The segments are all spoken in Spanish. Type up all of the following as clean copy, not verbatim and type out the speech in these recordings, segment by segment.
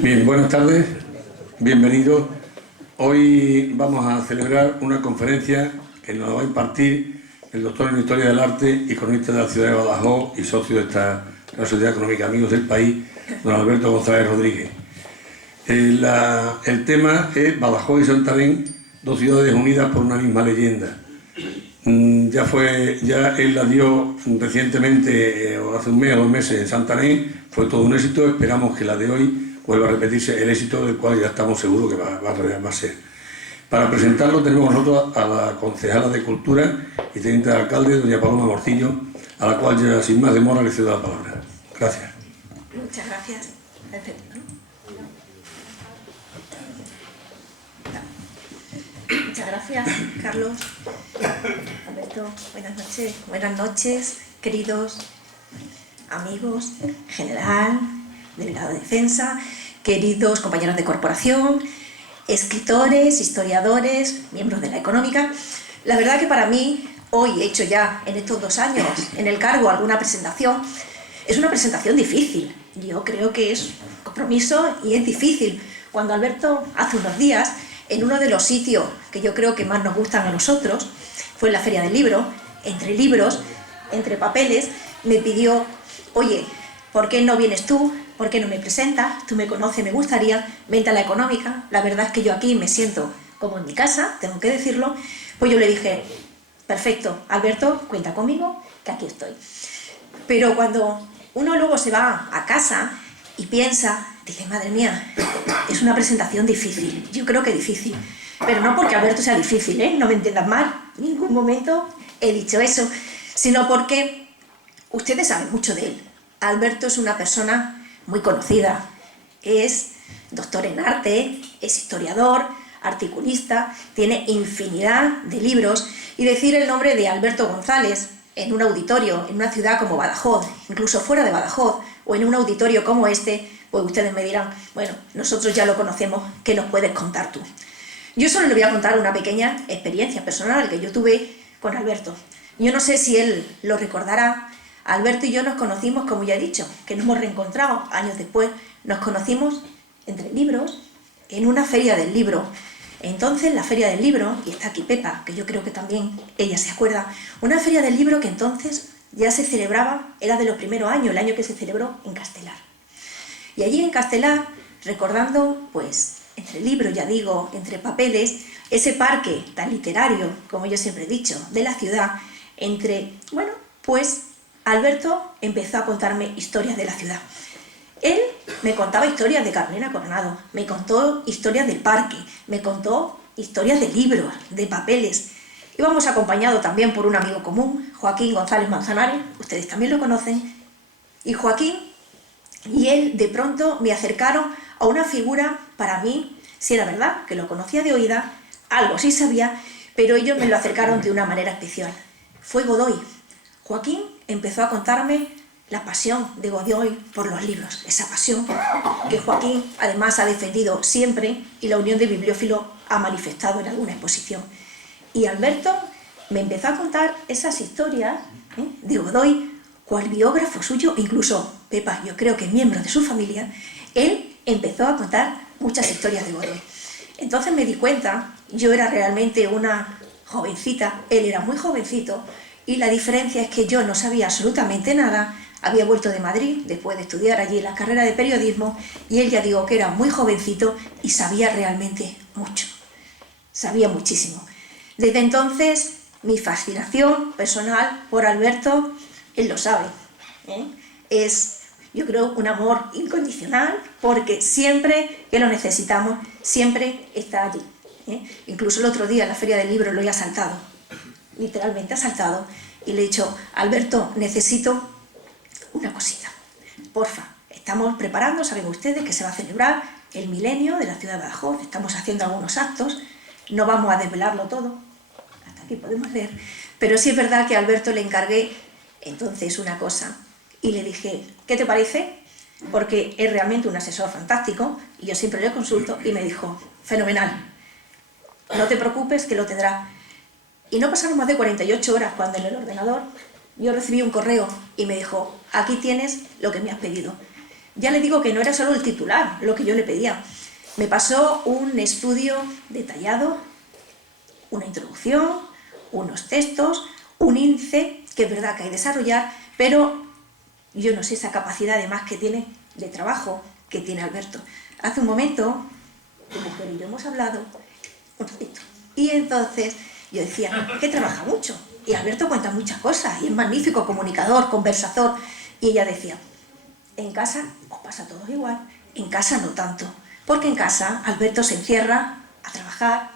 Bien, buenas tardes, bienvenidos. Hoy vamos a celebrar una conferencia que nos va a impartir el doctor en Historia del Arte y cronista de la ciudad de Badajoz y socio de esta Sociedad Económica Amigos del País, don Alberto González Rodríguez. El tema es Badajoz y Santarém, dos ciudades unidas por una misma leyenda. Ya él la dio recientemente, o hace un mes o 2 meses, en Santarém, fue todo un éxito. Esperamos que la de hoy vuelva a repetirse, el éxito del cual ya estamos seguros que va a ser. Para presentarlo tenemos nosotros a la concejala de Cultura y teniente de alcalde, doña Paloma Morcillo, a la cual ya sin más demora le cedo la palabra. Gracias. Muchas gracias. Muchas gracias, Carlos. Alberto, buenas noches. Buenas noches, queridos amigos, general, delegado de defensa, queridos compañeros de corporación, escritores, historiadores, miembros de la económica. La verdad que para mí, hoy he hecho ya en estos 2 años en el cargo alguna presentación, es una presentación difícil. Yo creo que es compromiso y es difícil. Cuando Alberto, hace unos días, en uno de los sitios que yo creo que más nos gustan a nosotros, fue en la Feria del Libro, entre libros, entre papeles, me pidió, oye, ¿por qué no vienes tú? ¿Por qué no me presentas? Tú me conoces, me gustaría, vente a la económica. La verdad es que yo aquí me siento como en mi casa, tengo que decirlo. Pues yo le dije, perfecto, Alberto, cuenta conmigo, que aquí estoy. Pero cuando uno luego se va a casa y piensa, dice, madre mía, es una presentación difícil, yo creo que difícil, pero no porque Alberto sea difícil, no me entiendan mal, en ningún momento he dicho eso, sino porque ustedes saben mucho de él. Alberto es una persona muy conocida, es doctor en arte, es historiador, articulista, tiene infinidad de libros, y decir el nombre de Alberto González en un auditorio, en una ciudad como Badajoz, incluso fuera de Badajoz, o en un auditorio como este, pues ustedes me dirán, bueno, nosotros ya lo conocemos, ¿qué nos puedes contar tú? Yo solo le voy a contar una pequeña experiencia personal que yo tuve con Alberto. Yo no sé si él lo recordará. Alberto y yo nos conocimos, como ya he dicho, que nos hemos reencontrado años después. Nos conocimos entre libros, en una feria del libro. Entonces, la feria del libro, y está aquí Pepa, que yo creo que también ella se acuerda, una feria del libro que entonces ya se celebraba, era de los primeros años, el año que se celebró en Castelar. Y allí en Castelar, recordando, pues, entre libros, ya digo, entre papeles, ese parque tan literario, como yo siempre he dicho, de la ciudad, bueno, pues Alberto empezó a contarme historias de la ciudad. Él me contaba historias de Carolina Coronado, me contó historias del parque, me contó historias de libros, de papeles. Íbamos acompañados también por un amigo común, Joaquín González Manzanares, ustedes también lo conocen, y Joaquín y él de pronto me acercaron a una figura, para mí, si era verdad, que lo conocía de oída, algo sí sabía, pero ellos me lo acercaron de una manera especial. Fue Godoy. Joaquín empezó a contarme la pasión de Godoy por los libros, esa pasión que Joaquín además ha defendido siempre y la Unión de Bibliófilos ha manifestado en alguna exposición. Y Alberto me empezó a contar esas historias de Godoy, cual biógrafo suyo, incluso Pepa, yo creo que miembro de su familia, él empezó a contar muchas historias de Godoy. Entonces me di cuenta, yo era realmente una jovencita, él era muy jovencito, y la diferencia es que yo no sabía absolutamente nada, había vuelto de Madrid después de estudiar allí la carrera de periodismo, y él ya digo que era muy jovencito y sabía realmente mucho, sabía muchísimo. Desde entonces, mi fascinación personal por Alberto, él lo sabe, es, yo creo, un amor incondicional, porque siempre que lo necesitamos, siempre está allí. Incluso el otro día en la Feria del Libro lo he asaltado, literalmente asaltado, y le he dicho, Alberto, necesito una cosita, porfa, estamos preparando, saben ustedes que se va a celebrar el milenio de la ciudad de Badajoz, estamos haciendo algunos actos, no vamos a desvelarlo todo, hasta aquí podemos leer, pero sí es verdad que a Alberto le encargué entonces una cosa, y le dije, ¿qué te parece? Porque es realmente un asesor fantástico, y yo siempre le consulto, y me dijo, fenomenal, no te preocupes que lo tendrá. Y no pasaron más de 48 horas cuando en el ordenador yo recibí un correo y me dijo, aquí tienes lo que me has pedido. Ya le digo que no era solo el titular lo que yo le pedía. Me pasó un estudio detallado, una introducción, unos textos, un índice, que es verdad que hay que desarrollar, pero yo no sé esa capacidad además que tiene de trabajo que tiene Alberto. Hace un momento, tu mujer y yo hemos hablado un ratito, y entonces yo decía que trabaja mucho, y Alberto cuenta muchas cosas, y es magnífico comunicador, conversador, y ella decía, en casa os pasa a todos igual, en casa no tanto, porque en casa Alberto se encierra a trabajar,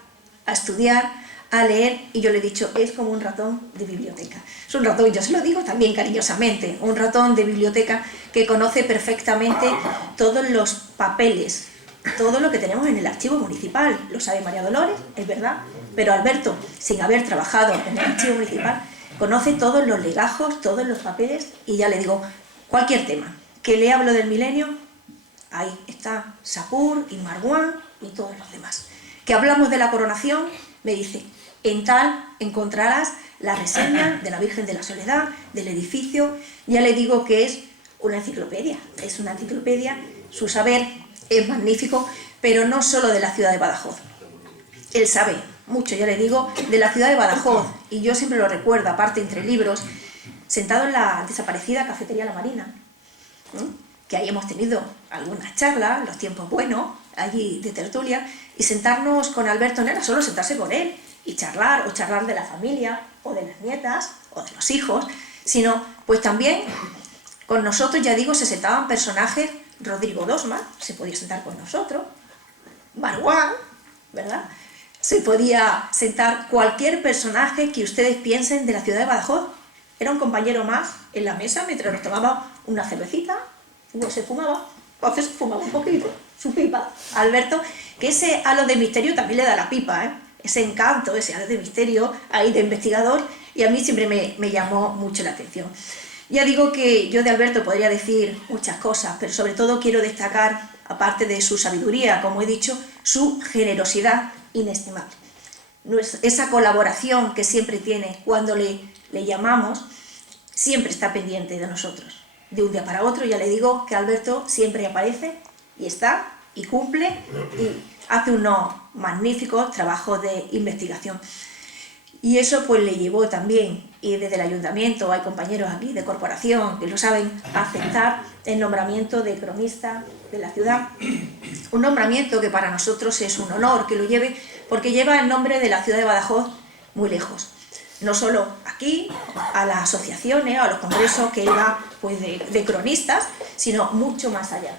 a estudiar, a leer, y yo le he dicho, es como un ratón de biblioteca. Es un ratón, yo se lo digo también cariñosamente, un ratón de biblioteca que conoce perfectamente todos los papeles, todo lo que tenemos en el archivo municipal. Lo sabe María Dolores, es verdad, pero Alberto, sin haber trabajado en el archivo municipal, conoce todos los legajos, todos los papeles, y ya le digo, cualquier tema que le hablo del milenio, ahí está Sapur y Marguán y todos los demás. Que hablamos de la coronación, me dice, en tal encontrarás la reseña de la Virgen de la Soledad, del edificio. Ya le digo que es una enciclopedia, su saber es magnífico, pero no solo de la ciudad de Badajoz. Él sabe mucho, ya le digo, de la ciudad de Badajoz, y yo siempre lo recuerdo, aparte entre libros, sentado en la desaparecida Cafetería La Marina, que ahí hemos tenido algunas charlas, los tiempos buenos, allí de tertulia, y sentarnos con Alberto no era solo sentarse con él y charlar, o charlar de la familia, o de las nietas, o de los hijos, sino pues también con nosotros, ya digo, se sentaban personajes, Rodrigo Dosma se podía sentar con nosotros, Marguán, ¿verdad? Se podía sentar cualquier personaje que ustedes piensen de la ciudad de Badajoz. Era un compañero más en la mesa mientras nos tomábamos una cervecita, o se fumaba, o a veces fumaba un poquito, su pipa. Alberto, que ese halo de misterio también le da la pipa, ¿eh? Ese encanto, ese halo de misterio ahí de investigador, y a mí siempre me llamó mucho la atención. Ya digo que yo de Alberto podría decir muchas cosas, pero sobre todo quiero destacar, aparte de su sabiduría, como he dicho, su generosidad inestimable. Esa colaboración que siempre tiene cuando le llamamos, siempre está pendiente de nosotros. De un día para otro, ya le digo que Alberto siempre aparece y está y cumple y hace unos magníficos trabajos de investigación. Y eso pues le llevó también, y desde el ayuntamiento hay compañeros aquí de corporación que lo saben, a aceptar el nombramiento de cronista de la ciudad. Un nombramiento que para nosotros es un honor que lo lleve, porque lleva el nombre de la ciudad de Badajoz muy lejos. No solo aquí, a las asociaciones, a los congresos que él va pues, de cronistas, sino mucho más allá.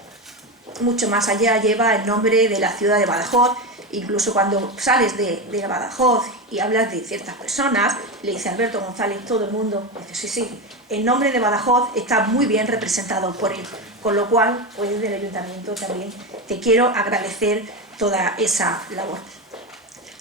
Mucho más allá lleva el nombre de la ciudad de Badajoz. Incluso cuando sales de Badajoz y hablas de ciertas personas, le dice Alberto González, todo el mundo, dice, sí, el nombre de Badajoz está muy bien representado por él, con lo cual, pues desde el ayuntamiento también te quiero agradecer toda esa labor.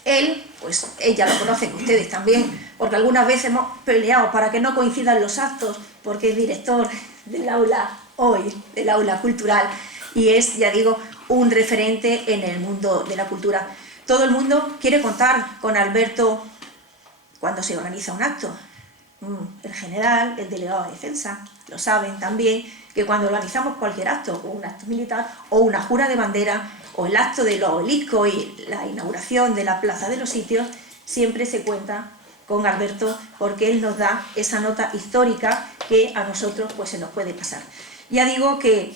Él, pues ella lo conocen ustedes también, porque algunas veces hemos peleado para que no coincidan los actos, porque es director del aula hoy, del aula cultural, y es, ya digo, un referente en el mundo de la cultura. Todo el mundo quiere contar con Alberto cuando se organiza un acto. El general, el delegado de defensa, lo saben también, que cuando organizamos cualquier acto, o un acto militar, o una jura de bandera, o el acto del obelisco y la inauguración de la Plaza de los Sitios, siempre se cuenta con Alberto porque él nos da esa nota histórica que a nosotros pues, se nos puede pasar. Ya digo que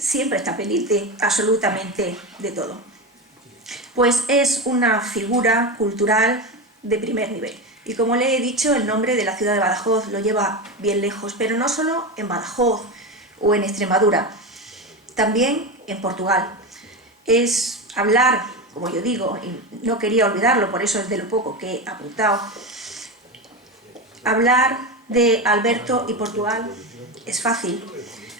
siempre está pendiente absolutamente de todo. Pues es una figura cultural de primer nivel. Y como le he dicho, el nombre de la ciudad de Badajoz lo lleva bien lejos, pero no solo en Badajoz o en Extremadura, también en Portugal. Es hablar, como yo digo, y no quería olvidarlo, por eso es de lo poco que he apuntado, hablar de Alberto y Portugal es fácil.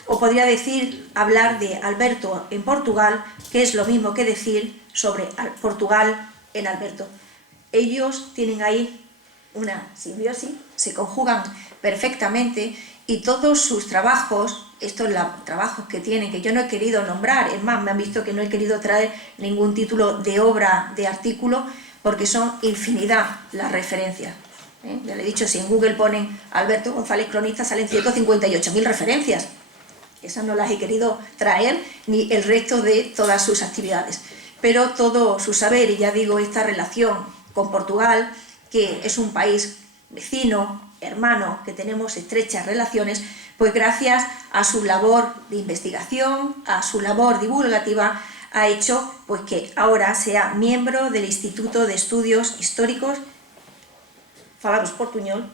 O podría decir, hablar de Alberto en Portugal, que es lo mismo que decir sobre Portugal en Alberto. Ellos tienen ahí una simbiosis, se conjugan perfectamente y todos sus trabajos, estos trabajos que tienen, que yo no he querido nombrar, es más, me han visto que no he querido traer ningún título de obra, de artículo, porque son infinidad las referencias. Ya le he dicho, si en Google ponen Alberto González Cronista salen 158.000 referencias. Esas no las he querido traer, ni el resto de todas sus actividades. Pero todo su saber, y ya digo, esta relación con Portugal, que es un país vecino, hermano, que tenemos estrechas relaciones, pues gracias a su labor de investigación, a su labor divulgativa, ha hecho pues que ahora sea miembro del Instituto de Estudios Históricos, falamos portuñol,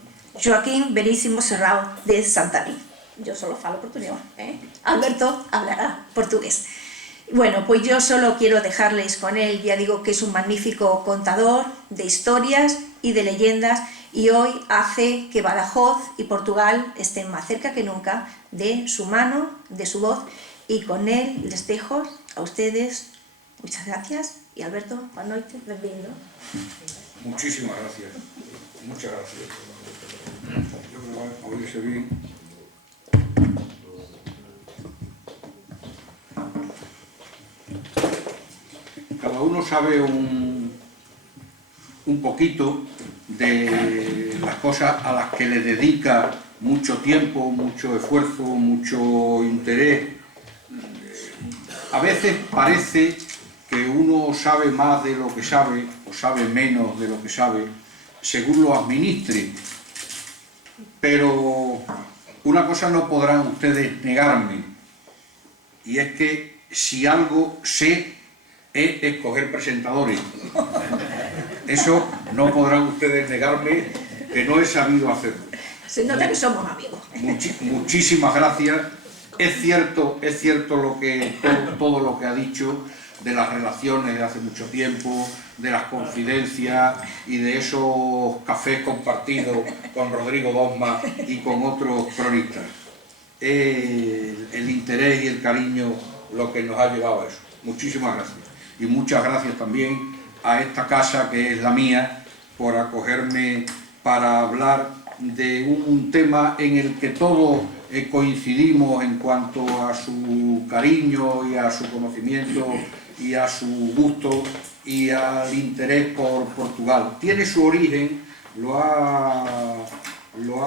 Joaquín Veríssimo Serrao de Santarém. Yo solo falo portuñol, Alberto hablará portugués. Bueno, pues yo solo quiero dejarles con él, ya digo que es un magnífico contador de historias y de leyendas, y hoy hace que Badajoz y Portugal estén más cerca que nunca de su mano, de su voz, y con él les dejo a ustedes. Muchas gracias, y Alberto, buenas noches, bienvenido. Muchísimas gracias, muchas gracias. Yo creo que va a oírse bien. Cada uno sabe un poquito de las cosas a las que le dedica mucho tiempo, mucho esfuerzo, mucho interés. A veces parece que uno sabe más de lo que sabe o sabe menos de lo que sabe, según lo administre. Pero una cosa no podrán ustedes negarme, y es que si algo sé es escoger presentadores. Eso no podrán ustedes negarme, que no he sabido hacerlo. Se nota que somos amigos. Muchísimas gracias. Es cierto todo lo que ha dicho de las relaciones de hace mucho tiempo, de las confidencias y de esos cafés compartidos con Rodrigo Dosma y con otros cronistas. El interés y el cariño lo que nos ha llevado a eso. Muchísimas gracias. Y muchas gracias también a esta casa, que es la mía, por acogerme para hablar de un tema en el que todos coincidimos en cuanto a su cariño y a su conocimiento y a su gusto y al interés por Portugal. Tiene su origen, lo ha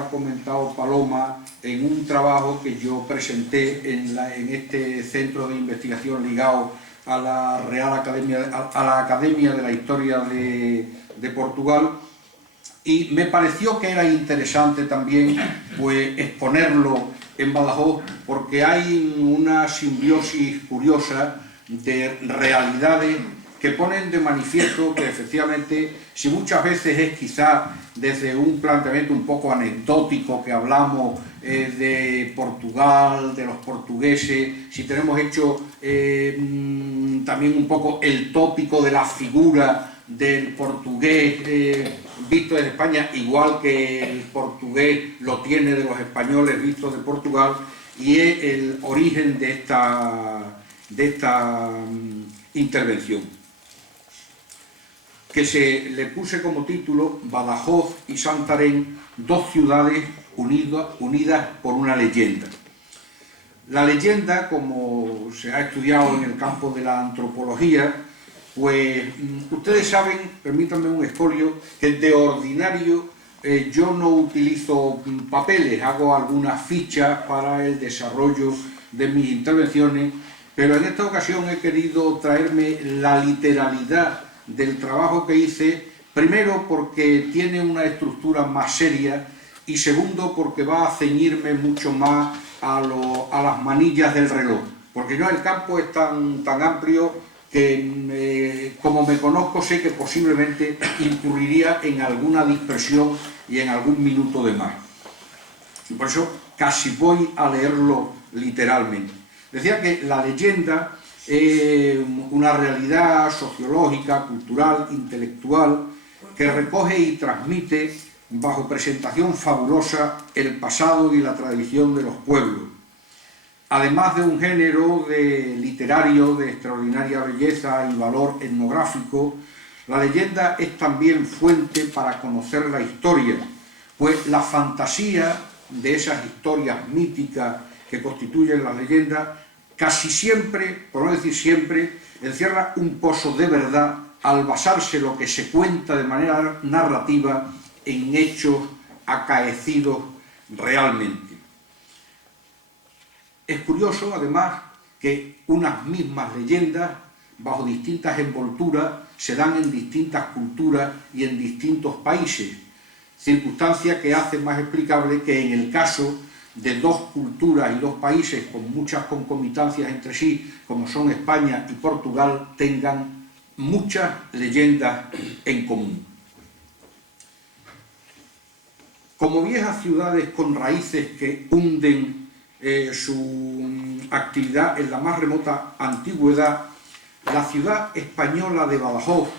comentado Paloma, en un trabajo que yo presenté en este centro de investigación ligado a la Real Academia, a la Academia de la Historia de Portugal, y me pareció que era interesante también pues exponerlo en Badajoz, porque hay una simbiosis curiosa de realidades que ponen de manifiesto que efectivamente, si muchas veces es quizá desde un planteamiento un poco anecdótico que hablamos de Portugal, de los portugueses, si tenemos hecho también un poco el tópico de la figura del portugués visto en España, igual que el portugués lo tiene de los españoles vistos de Portugal, y es el origen de esta intervención, que se le puse como título Badajoz y Santarém, dos ciudades unidas por una leyenda. La leyenda, como se ha estudiado en el campo de la antropología, pues ustedes saben, permítanme un expolio, que de ordinario yo no utilizo papeles, hago algunas fichas para el desarrollo de mis intervenciones, pero en esta ocasión he querido traerme la literalidad del trabajo que hice, primero porque tiene una estructura más seria y segundo porque va a ceñirme mucho más a las manillas del reloj, porque yo el campo es tan amplio que como me conozco sé que posiblemente incurriría en alguna dispersión y en algún minuto de más. Y por eso casi voy a leerlo literalmente. Decía que la leyenda es una realidad sociológica, cultural, intelectual, que recoge y transmite bajo presentación fabulosa el pasado y la tradición de los pueblos. Además de un género literario de extraordinaria belleza y valor etnográfico, la leyenda es también fuente para conocer la historia, pues la fantasía de esas historias míticas que constituyen las leyendas casi siempre, por no decir siempre, encierra un pozo de verdad al basarse lo que se cuenta de manera narrativa en hechos acaecidos realmente. Es curioso, además, que unas mismas leyendas, bajo distintas envolturas, se dan en distintas culturas y en distintos países, circunstancia que hace más explicable que en el caso de dos culturas y dos países con muchas concomitancias entre sí, como son España y Portugal, tengan muchas leyendas en común. Como viejas ciudades con raíces que hunden su actividad en la más remota antigüedad, la ciudad española de Badajoz,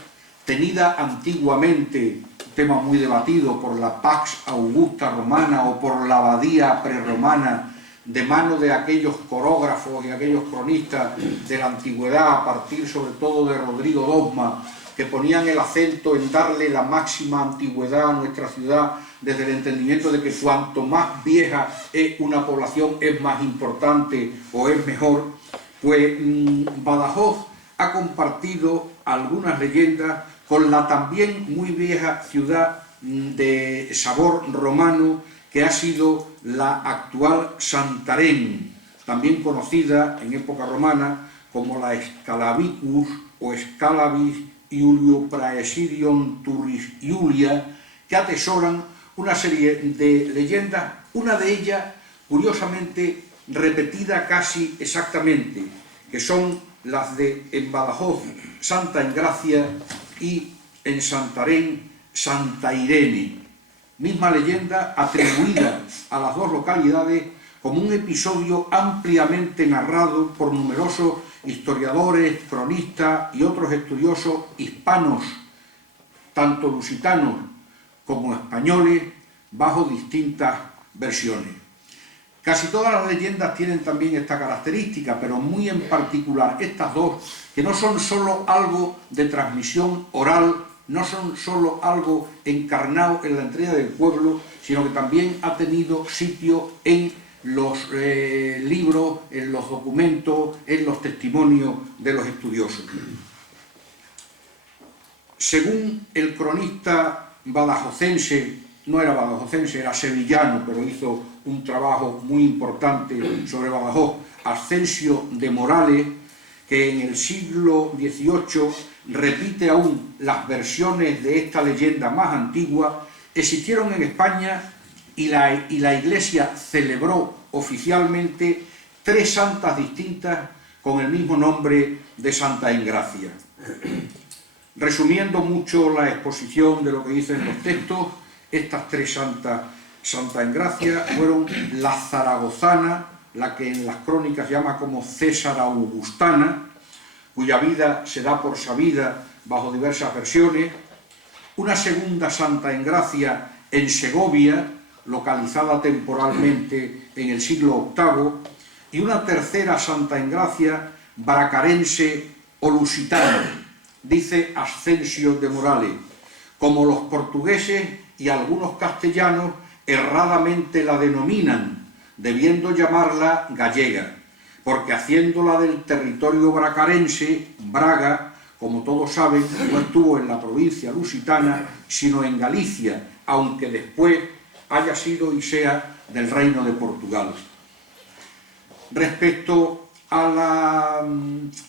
tenida antiguamente, tema muy debatido, por la Pax Augusta romana o por la abadía prerromana, de mano de aquellos corógrafos y aquellos cronistas de la antigüedad, a partir sobre todo de Rodrigo Dosma, que ponían el acento en darle la máxima antigüedad a nuestra ciudad desde el entendimiento de que cuanto más vieja es una población es más importante o es mejor, pues Badajoz ha compartido algunas leyendas con la también muy vieja ciudad de sabor romano que ha sido la actual Santarém, también conocida en época romana como la Scalavicus o Scalavis Iulio Praesidiorum Turris Iulia, que atesoran una serie de leyendas, una de ellas curiosamente repetida casi exactamente, que son las de en Badajoz Santa Engracia y en Santarém Santa Irene, misma leyenda atribuida a las dos localidades como un episodio ampliamente narrado por numerosos historiadores, cronistas y otros estudiosos hispanos, tanto lusitanos como españoles, bajo distintas versiones. Casi todas las leyendas tienen también esta característica, pero muy en particular estas dos, que no son sólo algo de transmisión oral, no son sólo algo encarnado en la entraña del pueblo, sino que también ha tenido sitio en los libros, en los documentos, en los testimonios de los estudiosos. Según el cronista badajocense, no era badajocense, era sevillano, pero hizo un trabajo muy importante sobre Badajoz, Ascensio de Morales, que en el siglo XVIII repite aún las versiones de esta leyenda más antigua, existieron en España y la Iglesia celebró oficialmente 3 santas distintas con el mismo nombre de Santa Engracia. Resumiendo mucho la exposición de lo que dicen los textos, estas 3 santas Santa Engracia fueron la zaragozana, la que en las crónicas se llama como Césara Augustana, cuya vida se da por sabida bajo diversas versiones, una segunda Santa Engracia en Segovia, localizada temporalmente en el siglo VIII, y una tercera Santa Engracia bracarense o lusitana, dice Ascensio de Morales, como los portugueses y algunos castellanos erradamente la denominan, debiendo llamarla gallega, porque haciéndola del territorio bracarense, Braga, como todos saben, no estuvo en la provincia lusitana, sino en Galicia, aunque después haya sido y sea del Reino de Portugal. Respecto a la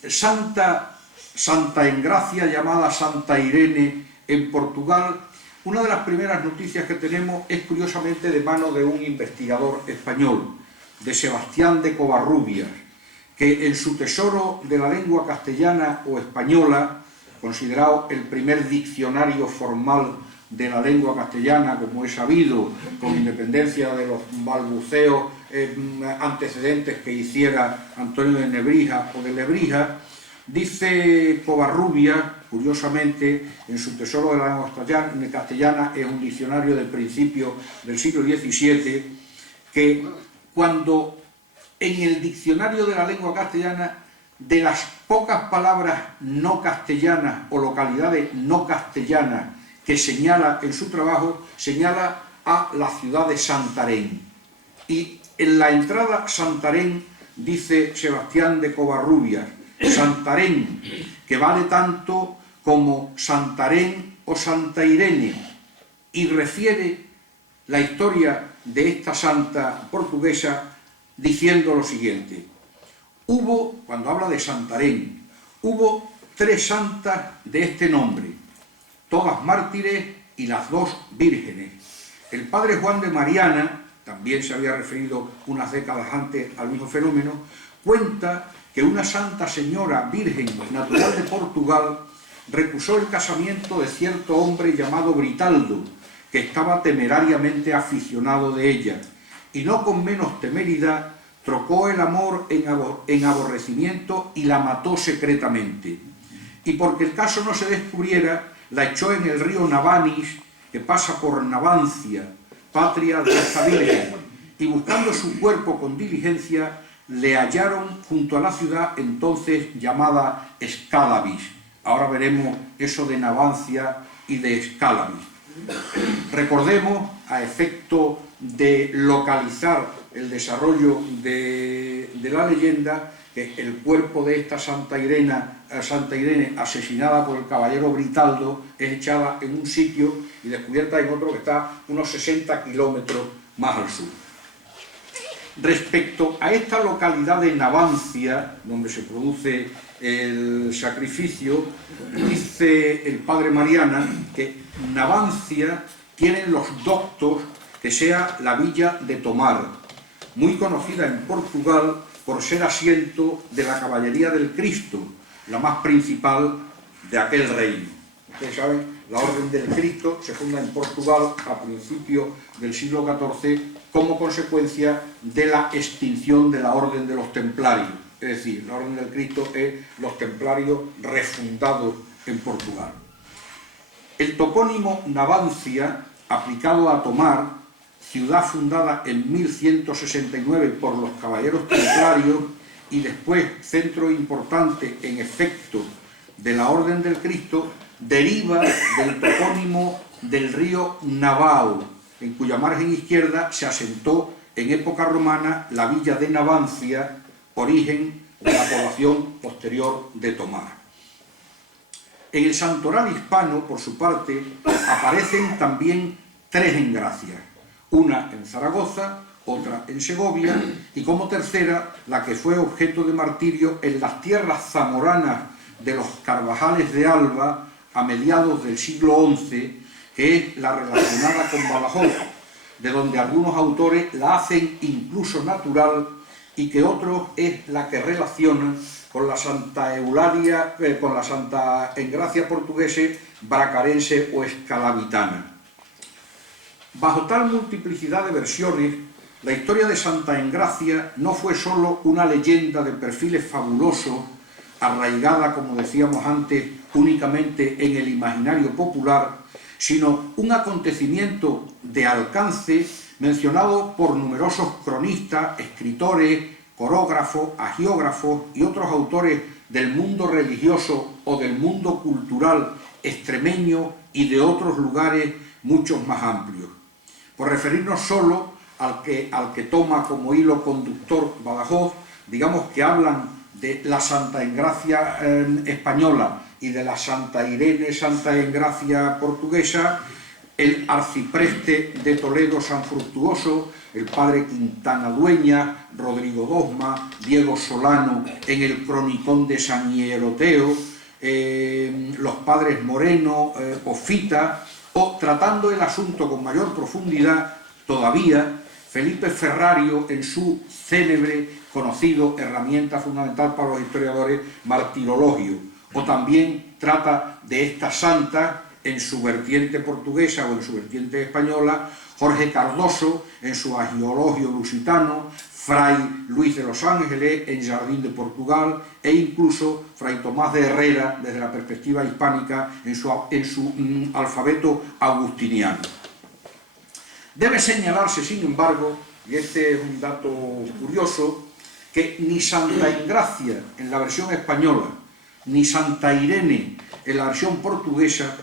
Santa Engracia, llamada Santa Irene en Portugal, una de las primeras noticias que tenemos es curiosamente de mano de un investigador español, de Sebastián de Covarrubias, que en su tesoro de la lengua castellana o española, considerado el primer diccionario formal de la lengua castellana, como es sabido, con independencia de los balbuceos antecedentes que hiciera Antonio de Nebrija o de Lebrija, dice Covarrubias, curiosamente, en su tesoro de la lengua castellana, es un diccionario del principio del siglo XVII, que cuando en el diccionario de la lengua castellana, de las pocas palabras no castellanas o localidades no castellanas que señala en su trabajo, señala a la ciudad de Santarém. Y en la entrada Santarém dice Sebastián de Covarrubias, Santarém, que vale tanto como Santarém o Santa Irene, y refiere la historia de esta santa portuguesa diciendo lo siguiente: cuando habla de Santarém, hubo 3 santas de este nombre, todas mártires y las 2 vírgenes. El padre Juan de Mariana, también se había referido unas décadas antes al mismo fenómeno, cuenta que una santa señora virgen natural de Portugal recusó el casamiento de cierto hombre llamado Britaldo, que estaba temerariamente aficionado de ella, y no con menos temeridad trocó el amor en aborrecimiento y la mató secretamente. Y porque el caso no se descubriera, la echó en el río Navanis, que pasa por Navancia, patria de esta virgen, y buscando su cuerpo con diligencia, le hallaron junto a la ciudad entonces llamada Escalavis. Ahora veremos eso de Navancia y de Escalavis. Recordemos, a efecto de localizar el desarrollo de la leyenda, que el cuerpo de esta Santa Irene, asesinada por el caballero Britaldo, es echada en un sitio y descubierta en otro que está unos 60 kilómetros más al sur. Respecto a esta localidad de Navancia, donde se produce el sacrificio, dice el padre Mariana que Navancia tienen los doctos que sea la villa de Tomar, muy conocida en Portugal por ser asiento de la caballería del Cristo, la más principal de aquel reino. Ustedes saben, la Orden del Cristo se funda en Portugal a principios del siglo XIV como consecuencia de la extinción de la Orden de los Templarios. Es decir, la Orden del Cristo es los Templarios refundados en Portugal. El topónimo Navancia, aplicado a Tomar, ciudad fundada en 1169 por los caballeros templarios y después centro importante en efecto de la Orden del Cristo, deriva del topónimo del río Navao, en cuya margen izquierda se asentó en época romana la villa de Navancia, origen de la población posterior de Tomar. En el santoral hispano, por su parte, aparecen también 3 engracias, una en Zaragoza, otra en Segovia, y como tercera, la que fue objeto de martirio en las tierras zamoranas de los Carvajales de Alba a mediados del siglo XI, que es la relacionada con Badajoz, de donde algunos autores la hacen incluso natural y que otros es la que relacionan con la Santa Eulalia, con la Santa Engracia portuguesa, bracarense o escalavitana. Bajo tal multiplicidad de versiones, la historia de Santa Engracia no fue sólo una leyenda de perfiles fabulosos, arraigada, como decíamos antes, únicamente en el imaginario popular, sino un acontecimiento de alcance mencionado por numerosos cronistas, escritores, corógrafos, agiógrafos y otros autores del mundo religioso o del mundo cultural extremeño y de otros lugares muchos más amplios. Por referirnos solo al que toma como hilo conductor Badajoz, digamos que hablan de la Santa Engracia española y de la Santa Irene, Santa Engracia portuguesa, el arcipreste de Toledo San Fructuoso, el padre Quintana Dueña, Rodrigo Dosma, Diego Solano en el Cronicón de San Hieroteo, los padres Moreno, Ofita, o tratando el asunto con mayor profundidad todavía, Felipe Ferrario en su célebre, conocido, herramienta fundamental para los historiadores, Martirologio, o también trata de esta santa en su vertiente portuguesa o en su vertiente española, Jorge Cardoso en su Agiologio lusitano, Fray Luis de los Ángeles en Jardín de Portugal e incluso Fray Tomás de Herrera desde la perspectiva hispánica en su alfabeto agustiniano. Debe señalarse, sin embargo, y este es un dato curioso, que ni Santa Engracia en la versión española ni Santa Irene en la versión portuguesa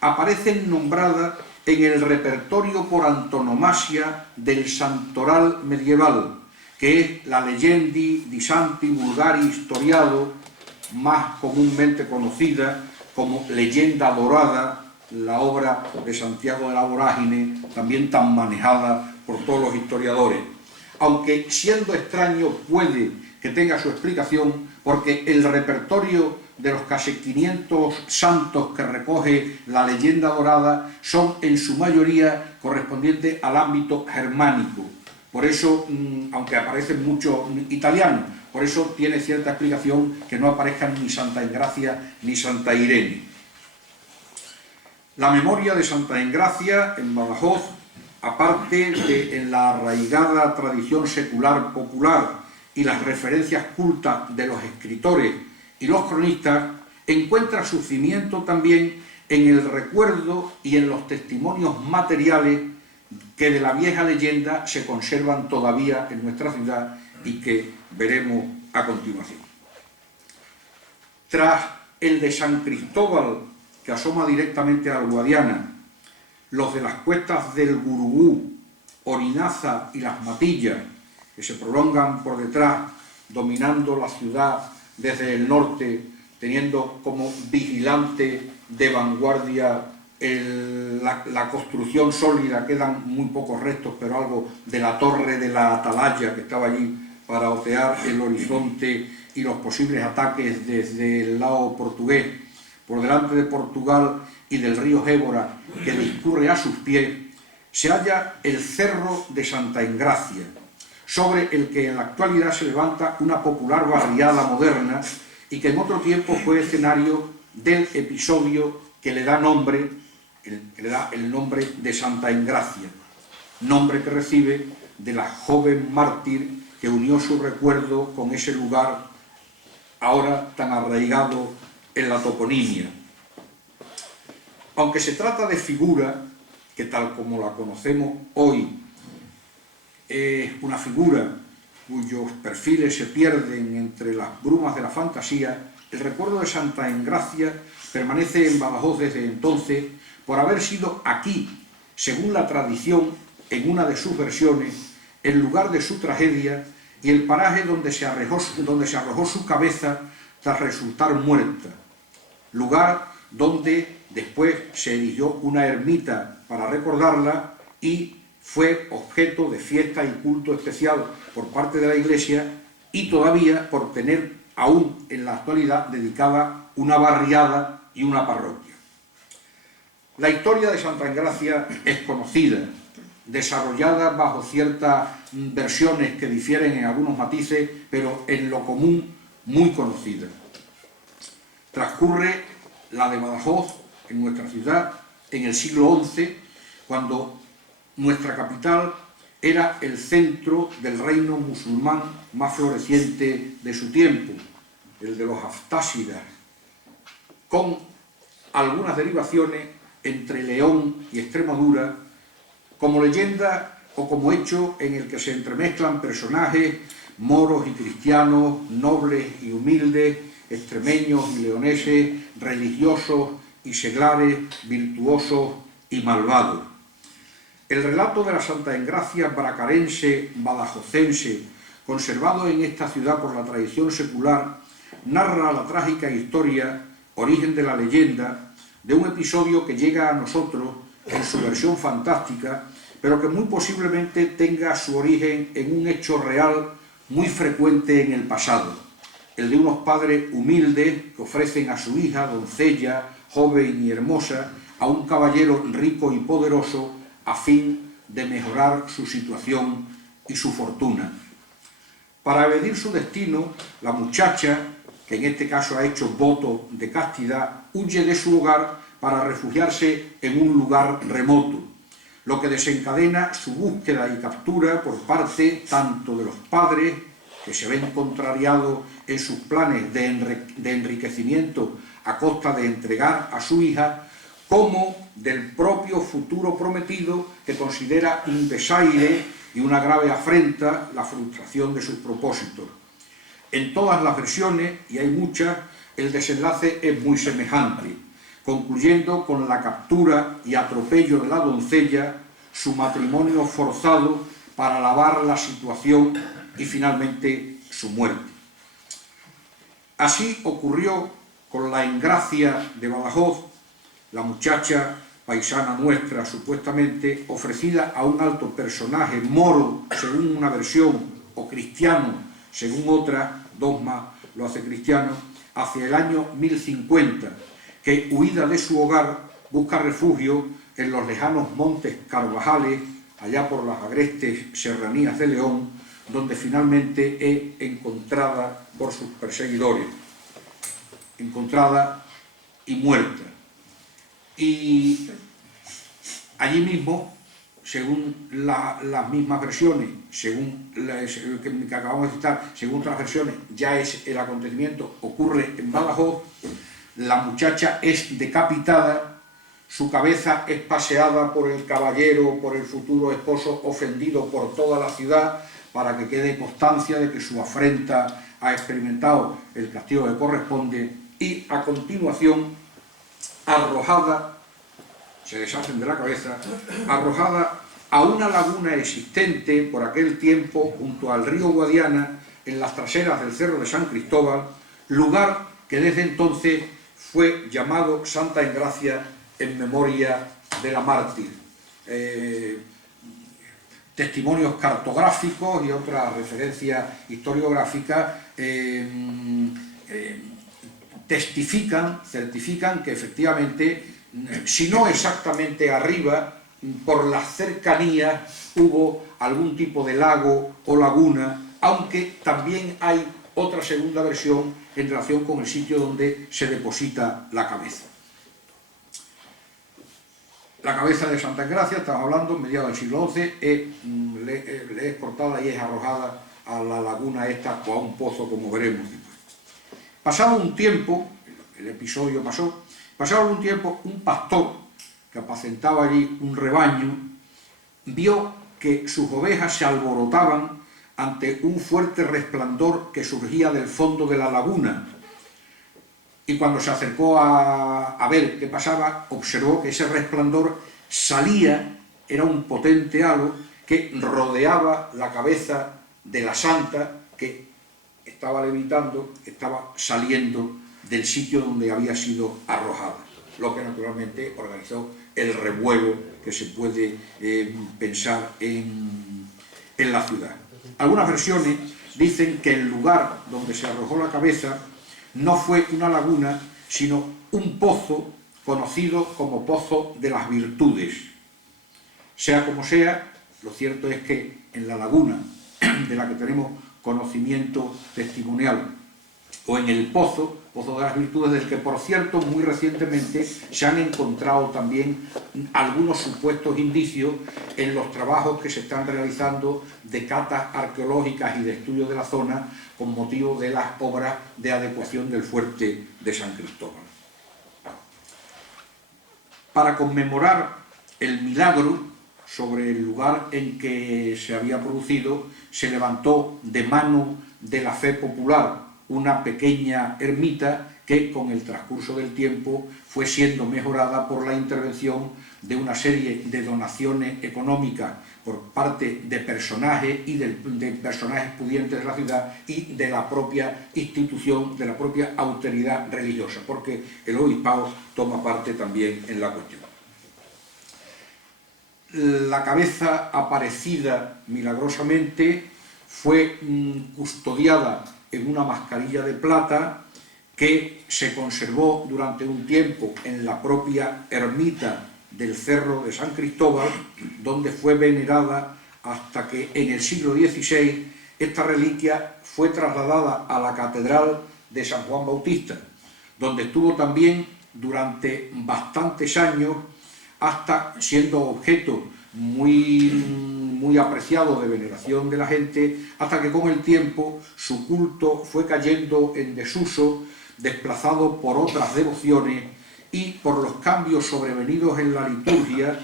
aparecen nombradas en el repertorio por antonomasia del santoral medieval, que es la Legendi di Santi Vulgari Historiado, más comúnmente conocida como leyenda dorada la obra de Santiago de la Vorágine, también tan manejada por todos los historiadores. Aunque siendo extraño puede que tenga su explicación, porque el repertorio de los casi 500 santos que recoge la leyenda dorada son en su mayoría correspondientes al ámbito germánico. Por eso, aunque aparecen muchos italianos, por eso tiene cierta explicación que no aparezcan ni Santa Engracia ni Santa Irene. La memoria de Santa Engracia en Badajoz, aparte de en la arraigada tradición secular popular y las referencias cultas de los escritores y los cronistas, encuentra su cimiento también en el recuerdo y en los testimonios materiales que de la vieja leyenda se conservan todavía en nuestra ciudad y que veremos a continuación. Tras el de San Cristóbal, que asoma directamente al Guadiana, los de las cuestas del Gurugú, Orinaza y Las Matillas, que se prolongan por detrás, dominando la ciudad desde el norte, teniendo como vigilante de vanguardia la construcción sólida, quedan muy pocos restos, pero algo de la torre de la Atalaya que estaba allí para otear el horizonte y los posibles ataques desde el lado portugués, por delante de Portugal y del río Évora que discurre a sus pies, se halla el Cerro de Santa Engracia, sobre el que en la actualidad se levanta una popular barriada moderna y que en otro tiempo fue escenario del episodio que le da nombre, el nombre de Santa Engracia, nombre que recibe de la joven mártir que unió su recuerdo con ese lugar ahora tan arraigado en la toponimia. Aunque se trata de figura que tal como la conocemos hoy es una figura cuyos perfiles se pierden entre las brumas de la fantasía, el recuerdo de Santa Engracia permanece en Badajoz desde entonces por haber sido aquí, según la tradición, en una de sus versiones, el lugar de su tragedia y el paraje donde se arrojó su cabeza tras resultar muerta, lugar donde después se erigió una ermita para recordarla y fue objeto de fiesta y culto especial por parte de la Iglesia y todavía por tener aún en la actualidad dedicada una barriada y una parroquia. La historia de Santa Engracia es conocida, desarrollada bajo ciertas versiones que difieren en algunos matices, pero en lo común muy conocida. Transcurre la de Badajoz, en nuestra ciudad, en el siglo XI, cuando nuestra capital era el centro del reino musulmán más floreciente de su tiempo, el de los Haftásidas, con algunas derivaciones entre León y Extremadura, como leyenda o como hecho en el que se entremezclan personajes moros y cristianos, nobles y humildes, extremeños y leoneses, religiosos y seglares, virtuosos y malvados. El relato de la Santa Engracia bracarense, badajozense, conservado en esta ciudad por la tradición secular, narra la trágica historia, origen de la leyenda, de un episodio que llega a nosotros en su versión fantástica, pero que muy posiblemente tenga su origen en un hecho real muy frecuente en el pasado, el de unos padres humildes que ofrecen a su hija, doncella, joven y hermosa, a un caballero rico y poderoso a fin de mejorar su situación y su fortuna. Para evadir su destino, la muchacha, que en este caso ha hecho voto de castidad, huye de su hogar para refugiarse en un lugar remoto, lo que desencadena su búsqueda y captura por parte tanto de los padres, que se ven contrariados en sus planes de enriquecimiento a costa de entregar a su hija, como del propio futuro prometido, que considera un desaire y una grave afrenta la frustración de sus propósitos. En todas las versiones, y hay muchas, el desenlace es muy semejante, concluyendo con la captura y atropello de la doncella, su matrimonio forzado para lavar la situación y finalmente su muerte. Así ocurrió con la Engracia de Badajoz, la muchacha paisana nuestra, supuestamente ofrecida a un alto personaje moro, según una versión, o cristiano, según otra, dogma lo hace cristiano, hacia el año 1050, que huida de su hogar busca refugio en los lejanos montes Carvajales, allá por las agrestes serranías de León, donde finalmente es encontrada por sus perseguidores, encontrada y muerta. Y allí mismo, según las mismas versiones, según que acabamos de citar, según otras versiones, ya es el acontecimiento, ocurre en Badajoz, la muchacha es decapitada, su cabeza es paseada por el caballero, por el futuro esposo, ofendido por toda la ciudad, para que quede constancia de que su afrenta ha experimentado el castigo que corresponde, y a continuación, arrojada, se deshacen de la cabeza, arrojada a una laguna existente por aquel tiempo junto al río Guadiana, en las traseras del Cerro de San Cristóbal, lugar que desde entonces fue llamado Santa Engracia en memoria de la mártir. Testimonios cartográficos y otras referencias historiográficas certifican que efectivamente, si no exactamente arriba, por las cercanías hubo algún tipo de lago o laguna, aunque también hay otra segunda versión en relación con el sitio donde se deposita la cabeza. La cabeza de Santa Engracia, estamos hablando, mediados del siglo XI, le es cortada y es arrojada a la laguna esta o a un pozo, como veremos después. Pasado un tiempo, el episodio pasado algún tiempo, un pastor que apacentaba allí un rebaño vio que sus ovejas se alborotaban ante un fuerte resplandor que surgía del fondo de la laguna, y cuando se acercó a ver qué pasaba, observó que ese resplandor salía, era un potente halo que rodeaba la cabeza de la santa, que estaba levitando, estaba saliendo del sitio donde había sido arrojada, lo que naturalmente organizó el revuelo que se puede pensar en la ciudad. Algunas versiones dicen que el lugar donde se arrojó la cabeza no fue una laguna, sino un pozo conocido como Pozo de las Virtudes. Sea como sea, lo cierto es que en la laguna de la que tenemos conocimiento testimonial, o en el Pozo de las Virtudes, del que por cierto muy recientemente se han encontrado también algunos supuestos indicios en los trabajos que se están realizando de catas arqueológicas y de estudio de la zona con motivo de las obras de adecuación del fuerte de San Cristóbal. Para conmemorar el milagro sobre el lugar en que se había producido, se levantó de mano de la fe popular una pequeña ermita que con el transcurso del tiempo fue siendo mejorada por la intervención de una serie de donaciones económicas por parte de personajes y de personajes pudientes de la ciudad y de la propia institución, de la propia autoridad religiosa, porque el obispado toma parte también en la cuestión. La cabeza aparecida milagrosamente fue custodiada en una mascarilla de plata que se conservó durante un tiempo en la propia ermita del Cerro de San Cristóbal, donde fue venerada hasta que en el siglo XVI esta reliquia fue trasladada a la Catedral de San Juan Bautista, donde estuvo también durante bastantes años, hasta siendo objeto muy apreciado de veneración de la gente, hasta que con el tiempo su culto fue cayendo en desuso, desplazado por otras devociones y por los cambios sobrevenidos en la liturgia,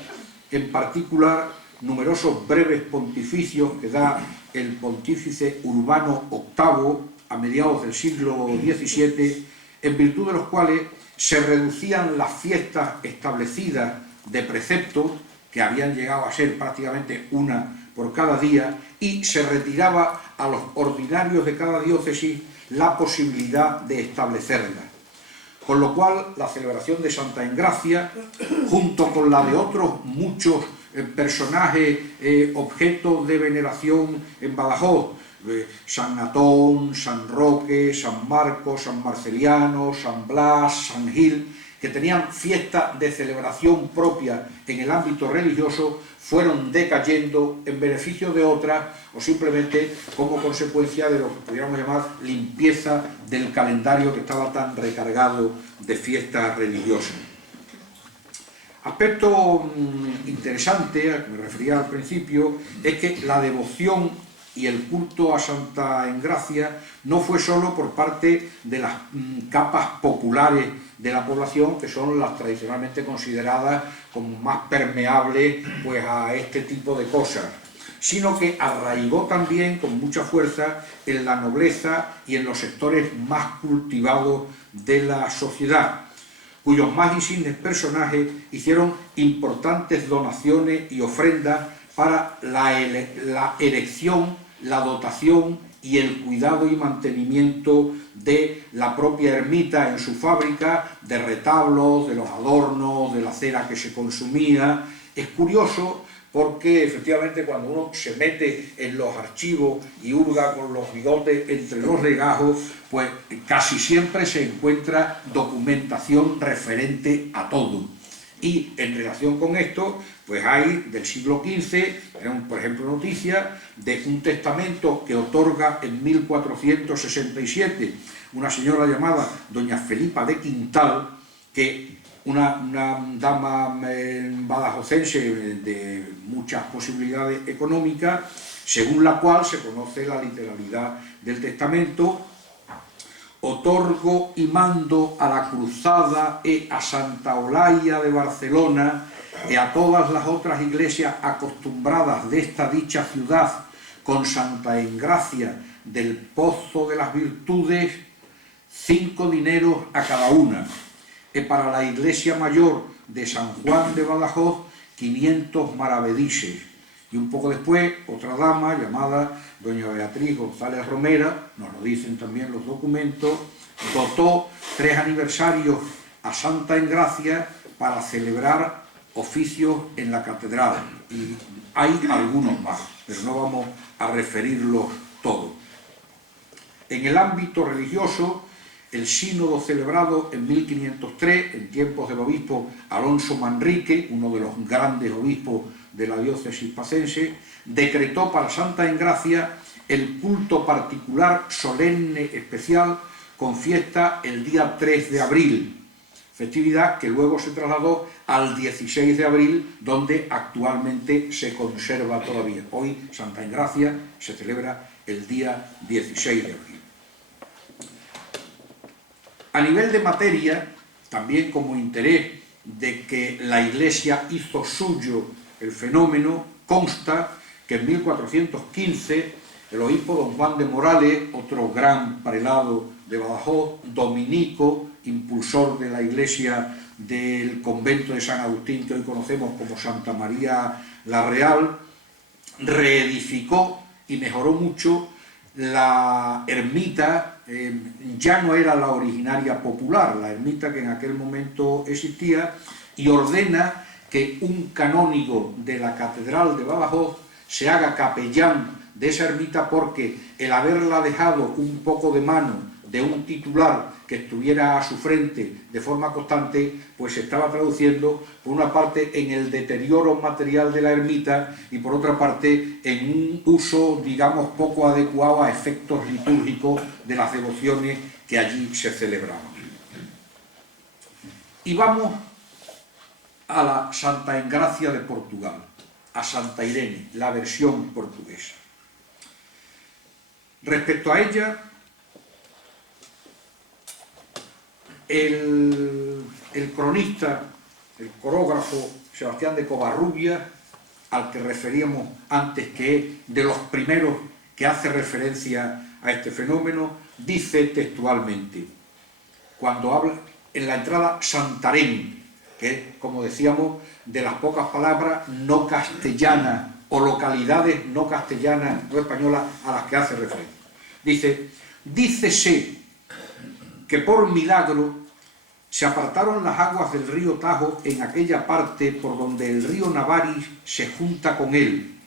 en particular numerosos breves pontificios que da el pontífice Urbano VIII a mediados del siglo XVII, en virtud de los cuales se reducían las fiestas establecidas de precepto, que habían llegado a ser prácticamente una por cada día, y se retiraba a los ordinarios de cada diócesis la posibilidad de establecerlas. con lo cual la celebración de Santa Engracia, junto con la de otros muchos personajes, objetos de veneración en Badajoz, San Atón, San Roque, San Marcos, San Marceliano, San Blas, San Gil, que tenían fiesta de celebración propia en el ámbito religioso, fueron decayendo en beneficio de otras o simplemente como consecuencia de lo que pudiéramos llamar limpieza del calendario que estaba tan recargado de fiestas religiosas. Aspecto interesante al que me refería al principio es que la devoción y el culto a Santa Engracia no fue solo por parte de las capas populares de la población, que son las tradicionalmente consideradas como más permeables pues, a este tipo de cosas, sino que arraigó también con mucha fuerza en la nobleza y en los sectores más cultivados de la sociedad, cuyos más insignes personajes hicieron importantes donaciones y ofrendas para la erección, la dotación y el cuidado y mantenimiento de la propia ermita en su fábrica, de retablos, de los adornos, de la cera que se consumía. Es curioso porque efectivamente cuando uno se mete en los archivos y hurga con los bigotes entre los legajos, pues casi siempre se encuentra documentación referente a todo. Y en relación con esto, pues hay del siglo XV, tenemos por ejemplo noticias de un testamento que otorga en 1467 una señora llamada doña Felipa de Quintal, que una dama badajozense de muchas posibilidades económicas, según la cual se conoce la literalidad del testamento: otorgo y mando a la Cruzada e a Santa Olaya de Barcelona y a todas las otras iglesias acostumbradas de esta dicha ciudad con Santa Engracia del Pozo de las Virtudes 5 dineros a cada una, y para la iglesia mayor de San Juan de Badajoz 500 maravedises. Y un poco después, otra dama llamada doña Beatriz González Romera, nos lo dicen también los documentos, dotó 3 aniversarios a Santa Engracia para celebrar oficios en la catedral. Y hay algunos más, pero no vamos a referirlos todos. En el ámbito religioso, el sínodo celebrado en 1503, en tiempos del obispo Alonso Manrique, uno de los grandes obispos de la diócesis pacense, decretó para Santa Engracia el culto particular, solemne, especial, con fiesta el día 3 de abril, festividad que luego se trasladó al 16 de abril, donde actualmente se conserva todavía. Hoy Santa Engracia se celebra el día 16 de abril. A nivel de materia, también como interés de que la Iglesia hizo suyo el fenómeno, consta que en 1415 el obispo don Juan de Morales, otro gran prelado de Badajoz, dominico, impulsor de la iglesia del convento de San Agustín, que hoy conocemos como Santa María la Real, reedificó y mejoró mucho la ermita. Ya no era la originaria popular, la ermita que en aquel momento existía, y ordena que un canónigo de la catedral de Badajoz se haga capellán de esa ermita, porque el haberla dejado un poco de mano de un titular que estuviera a su frente de forma constante, pues se estaba traduciendo por una parte en el deterioro material de la ermita y por otra parte en un uso, digamos, poco adecuado a efectos litúrgicos de las devociones que allí se celebraban. Y vamos a la Santa Engracia de Portugal, a Santa Irene, la versión portuguesa. Respecto a ella, el cronista, el corógrafo Sebastián de Covarrubias, al que referíamos antes, que es de los primeros que hace referencia a este fenómeno, dice textualmente, cuando habla en la entrada Santarém, que es, como decíamos, de las pocas palabras no castellanas o localidades no castellanas, no españolas, a las que hace referencia. Dice, dícese que por milagro Se apartaron las aguas del río Tajo en aquella parte por donde el río Navaris se junta con él,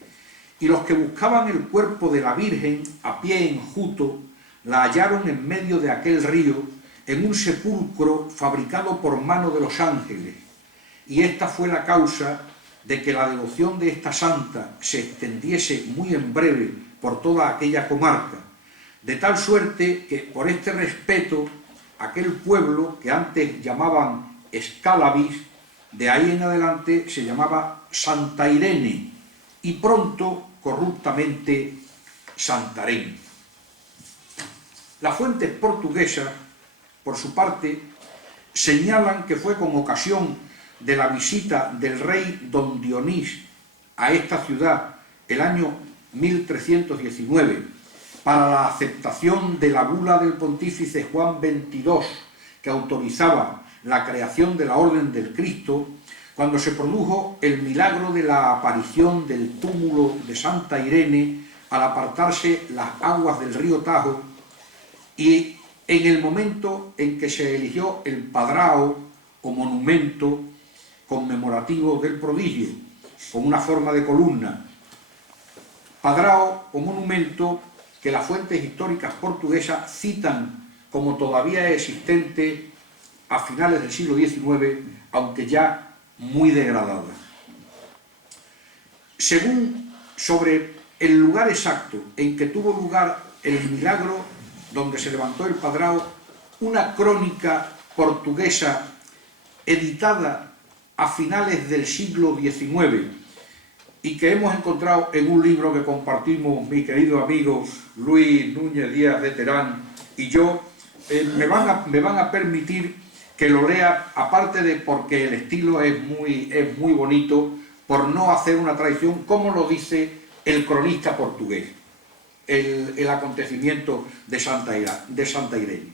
y los que buscaban el cuerpo de la Virgen a pie enjuto la hallaron en medio de aquel río, en un sepulcro fabricado por mano de los ángeles, y esta fue la causa de que la devoción de esta santa se extendiese muy en breve por toda aquella comarca, de tal suerte que por este respeto aquel pueblo que antes llamaban Escalavis, de ahí en adelante se llamaba Santa Irene y pronto corruptamente Santarém. Las fuentes portuguesas, por su parte, señalan que fue con ocasión de la visita del rey don Dionís a esta ciudad el año 1319 para la aceptación de la bula del pontífice Juan XXII que autorizaba la creación de la Orden del Cristo, cuando se produjo el milagro de la aparición del túmulo de Santa Irene al apartarse las aguas del río Tajo, y en el momento en que se eligió el padrao o monumento conmemorativo del prodigio, con una forma de columna. Padrao o monumento que las fuentes históricas portuguesas citan como todavía existente a finales del siglo XIX, aunque ya muy degradada. Según sobre el lugar exacto en que tuvo lugar el milagro donde se levantó el padrao, una crónica portuguesa editada a finales del siglo XIX y que hemos encontrado en un libro que compartimos mi querido amigo Luis Núñez Díaz de Terán y yo, me van a permitir que lo lea, aparte de porque el estilo es muy bonito, por no hacer una tradición, como lo dice el cronista portugués, el acontecimiento de Santa Irene.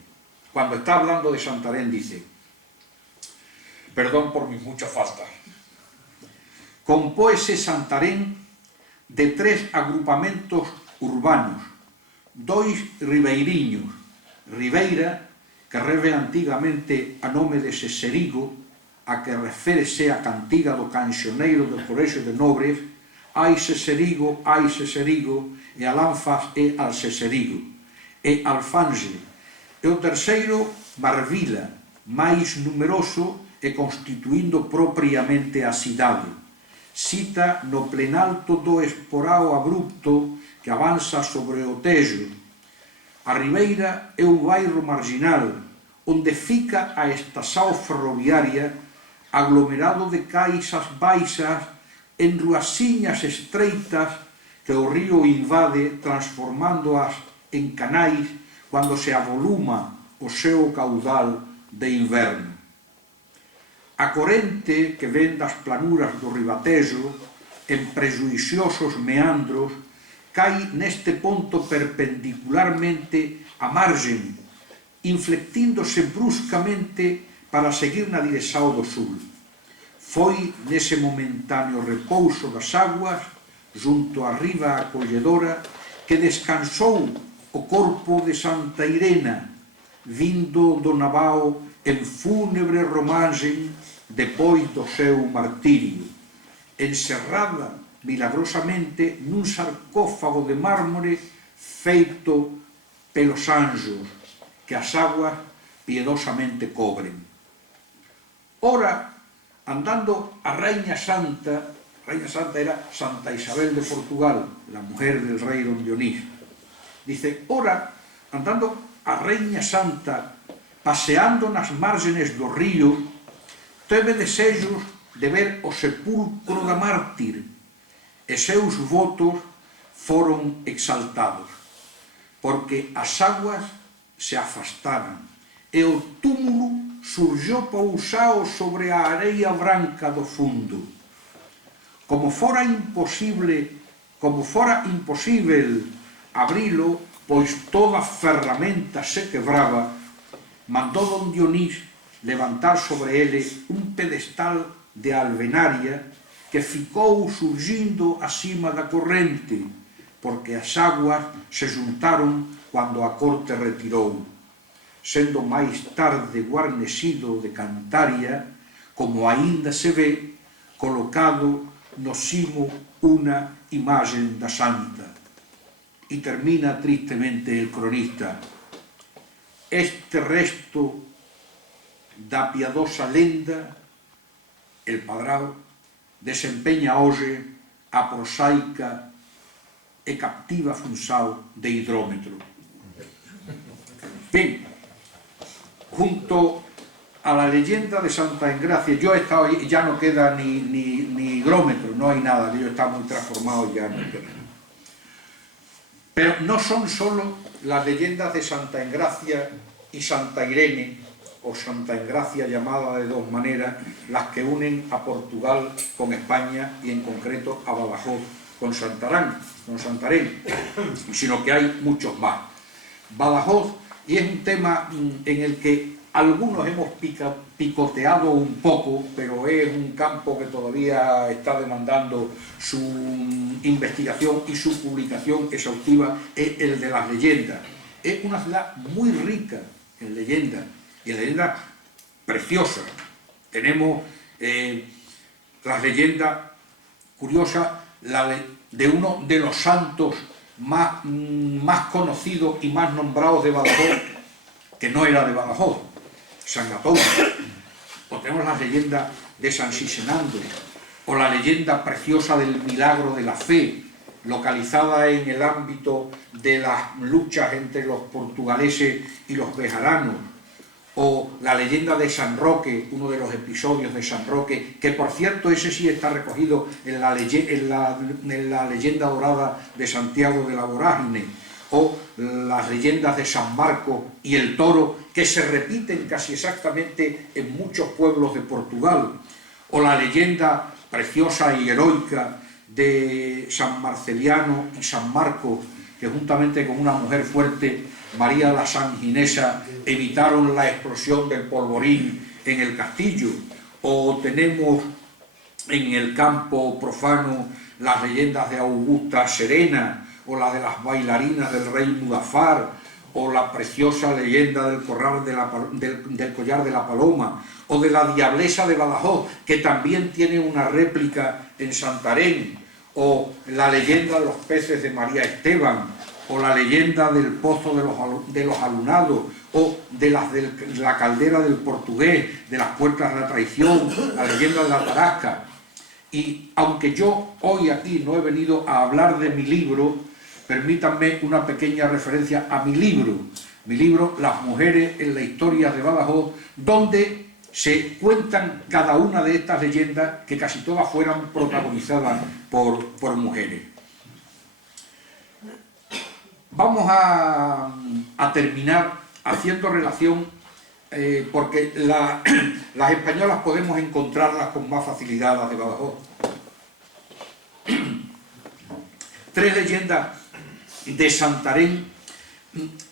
Cuando está hablando de Santarém dice, perdón por mis muchas faltas, compóese Santarém de 3 agrupamentos urbanos, 2 ribeiriños, Ribeira, que reve antigamente a nome de Seserigo, a que reférese a cantiga do cancioneiro do Colexio de Nobres, ai Seserigo, e Alanfas e al Seserigo, e Alfange, e o terceiro Marvila, máis numeroso e constituindo propriamente a cidade. Cita no plenalto do esporao abrupto que avanza sobre o Tejo. A Ribeira é un bairro marginal onde fica a estação ferroviaria aglomerado de caixas baixas en ruasiñas estreitas que o río invade transformándoas en canais cando se avoluma o seu caudal de inverno. A corrente que ven das planuras do Ribatejo en prejuiciosos meandros cai neste ponto perpendicularmente a margen, inflectíndose bruscamente para seguir na dirección do sul. Foi nese momentáneo repouso das aguas, junto á riba acolledora, que descansou o corpo de Santa Irena, vindo do Navao en fúnebre romanxe depois do seu martirio, encerrada milagrosamente nun sarcófago de mármore feito pelos anjos que as aguas piedosamente cobren. Ora, andando a Rainha Santa era Santa Isabel de Portugal, la mujer del rey don Dionís, dice, ora, andando a Rainha Santa paseando nas márgenes do río, teve desexos de ver o sepulcro da mártir, e seus votos foron exaltados, porque as aguas se afastaran e o túmulo surgió pousao sobre a areia branca do fundo. Como fora imposible abrilo, pois toda ferramenta se quebraba, mandou don Dionís levantar sobre ele un pedestal de alvenaria que ficou surgindo acima da corrente, porque as aguas se juntaron cando a corte retirou. sendo máis tarde guarnecido de cantaria, como aínda se ve, colocado no cimo unha imagen da santa. E termina tristemente el cronista: este resto da piadosa lenda, el Padrao, desempeña hoxe a prosaica e captiva función de hidrómetro. Bien, junto a la leyenda de Santa Engracia, yo he estado ahí, ya no queda ni hidrómetro, no hay nada, yo está muy transformado, ya no queda. Pero no son solo las leyendas de Santa Engracia y Santa Irene, o Santa Engracia llamada de dos maneras, las que unen a Portugal con España y en concreto a Badajoz con Santarém, sino que hay muchos más. Badajoz, y es un tema en el que algunos hemos picoteado un poco, pero es un campo que todavía está demandando su investigación y su publicación exhaustiva, es el de las leyendas. Es una ciudad muy rica en leyendas, y en leyendas preciosas. Tenemos las leyendas curiosas, de uno de los santos más conocidos y más nombrados de Badajoz, que no era de Badajoz, San Gatón. O tenemos las leyendas de San Sisenando, o la leyenda preciosa del milagro de la fe, localizada en el ámbito de las luchas entre los portugaleses y los bejaranos, o la leyenda de San Roque, uno de los episodios de San Roque, que por cierto ese sí está recogido en la leyenda dorada de Santiago de la Vorágine, o las leyendas de San Marco y el toro, que se repiten casi exactamente en muchos pueblos de Portugal, o la leyenda preciosa y heroica de San Marceliano y San Marco, que juntamente con una mujer fuerte, María la Sanginesa, evitaron la explosión del polvorín en el castillo. O tenemos en el campo profano las leyendas de Augusta Serena, o la de las bailarinas del rey Mudafar, o la preciosa leyenda del collar de la paloma, o de la diablesa de Badajoz, que también tiene una réplica en Santarém, o la leyenda de los peces de María Esteban, o la leyenda del pozo de los alunados, o de la caldera del portugués, de las puertas de la traición, la leyenda de la tarasca. Y aunque yo hoy aquí no he venido a hablar de mi libro, permítanme una pequeña referencia a mi libro Las mujeres en la historia de Badajoz, donde se cuentan cada una de estas leyendas, que casi todas fueran protagonizadas por mujeres. Vamos a terminar haciendo relación, porque las españolas podemos encontrarlas con más facilidad, las de Badajoz. Tres leyendas de Santarém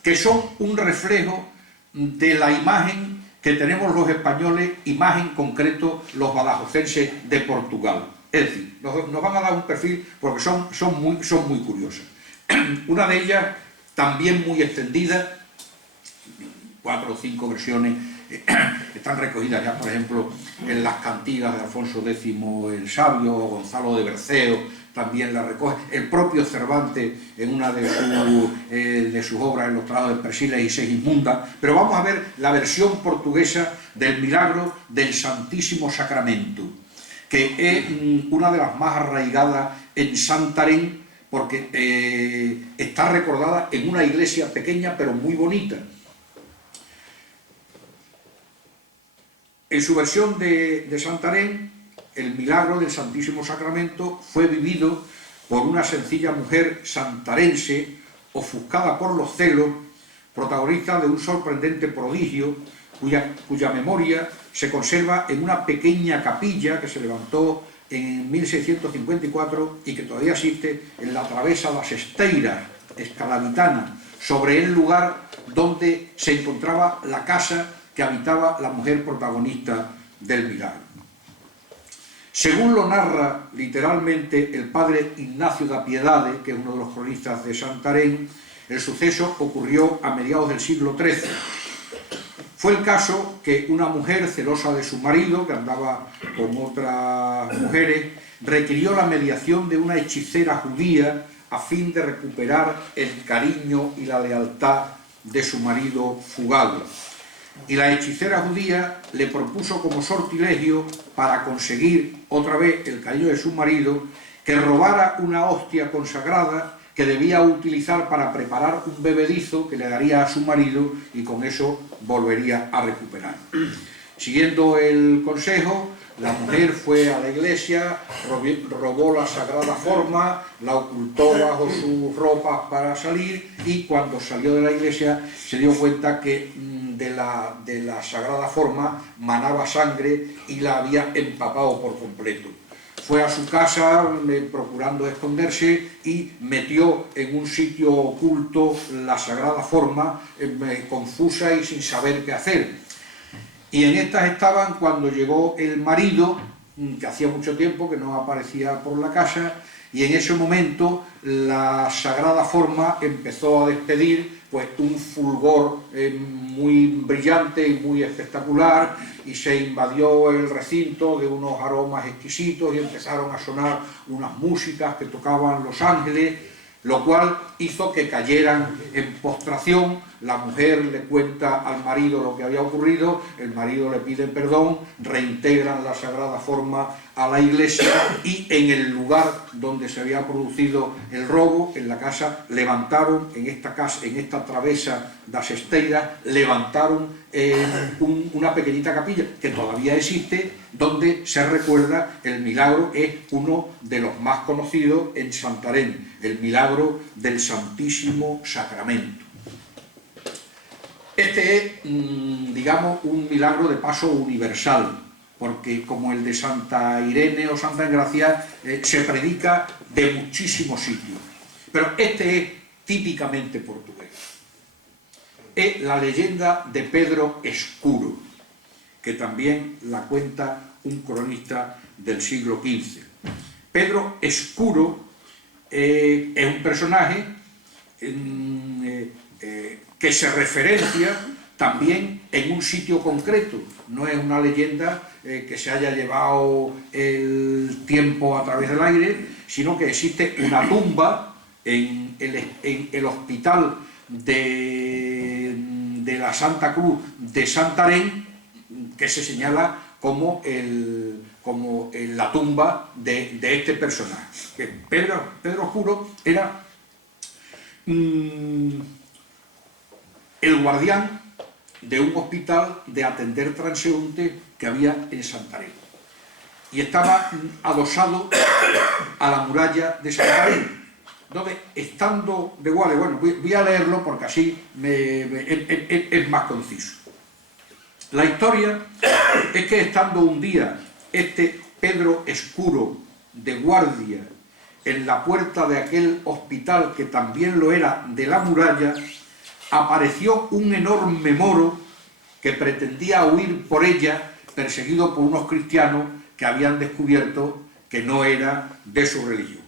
que son un reflejo de la imagen que tenemos los españoles, imagen en concreto los badajocenses de Portugal. Es decir, nos van a dar un perfil porque son muy curiosas. Una de ellas, también muy extendida, 4 o 5 versiones, están recogidas ya, por ejemplo, en las cantigas de Alfonso X el Sabio, Gonzalo de Berceo también la recoge, el propio Cervantes en una de sus obras, en los tratados de Persiles y Segismunda. Pero vamos a ver la versión portuguesa del milagro del Santísimo Sacramento, que es una de las más arraigadas en Santarém, porque está recordada en una iglesia pequeña pero muy bonita. En su versión de Santarém, el milagro del Santísimo Sacramento fue vivido por una sencilla mujer santarense, ofuscada por los celos, protagonista de un sorprendente prodigio, cuya memoria se conserva en una pequeña capilla que se levantó en 1654 y que todavía existe en la Travesa das Esteiras, escalavitana, sobre el lugar donde se encontraba la casa que habitaba la mujer protagonista del milagro. Según lo narra literalmente el padre Ignacio da Piedade, que es uno de los cronistas de Santarém, el suceso ocurrió a mediados del siglo XIII. Fue el caso que una mujer celosa de su marido, que andaba con otras mujeres, requirió la mediación de una hechicera judía a fin de recuperar el cariño y la lealtad de su marido fugado. Y la hechicera judía le propuso como sortilegio para conseguir otra vez el cariño de su marido que robara una hostia consagrada que debía utilizar para preparar un bebedizo que le daría a su marido y con eso volvería a recuperar. Siguiendo el consejo, la mujer fue a la iglesia, robó la sagrada forma, la ocultó bajo sus ropas para salir y cuando salió de la iglesia se dio cuenta que de la sagrada forma manaba sangre y la había empapado por completo. Fue a su casa procurando esconderse y metió en un sitio oculto la sagrada forma, confusa y sin saber qué hacer. Y en estas estaban cuando llegó el marido, que hacía mucho tiempo que no aparecía por la casa, y en ese momento la sagrada forma empezó a despedir pues un fulgor muy brillante y muy espectacular, y se invadió el recinto de unos aromas exquisitos y empezaron a sonar unas músicas que tocaban los ángeles, lo cual hizo que cayeran en postración. La mujer le cuenta al marido lo que había ocurrido, el marido le pide perdón, reintegran la sagrada forma a la iglesia y en el lugar donde se había producido el robo, en la casa, levantaron, en esta travesa das Esteiras, levantaron una pequeñita capilla que todavía existe, donde se recuerda el milagro, es uno de los más conocidos en Santarém, el milagro del Santísimo Sacramento. Este es, digamos, un milagro de paso universal, porque como el de Santa Irene o Santa Engracia, se predica de muchísimos sitios. Pero este es típicamente portugués. Es la leyenda de Pedro Escuro, que también la cuenta un cronista del siglo XV. Pedro Escuro es un personaje que se referencia también en un sitio concreto. No es una leyenda que se haya llevado el tiempo a través del aire, sino que existe una tumba en el hospital de la Santa Cruz de Santarém, que se señala como la tumba de este personaje. Pedro Escuro era el guardián de un hospital de atender transeúntes que había en Santarém. Y estaba adosado a la muralla de Santarém. Entonces, estando de guardia, bueno, voy a leerlo porque así es más conciso. La historia es que estando un día este Pedro Escuro de guardia en la puerta de aquel hospital, que también lo era de la muralla, apareció un enorme moro que pretendía huir por ella, perseguido por unos cristianos que habían descubierto que no era de su religión.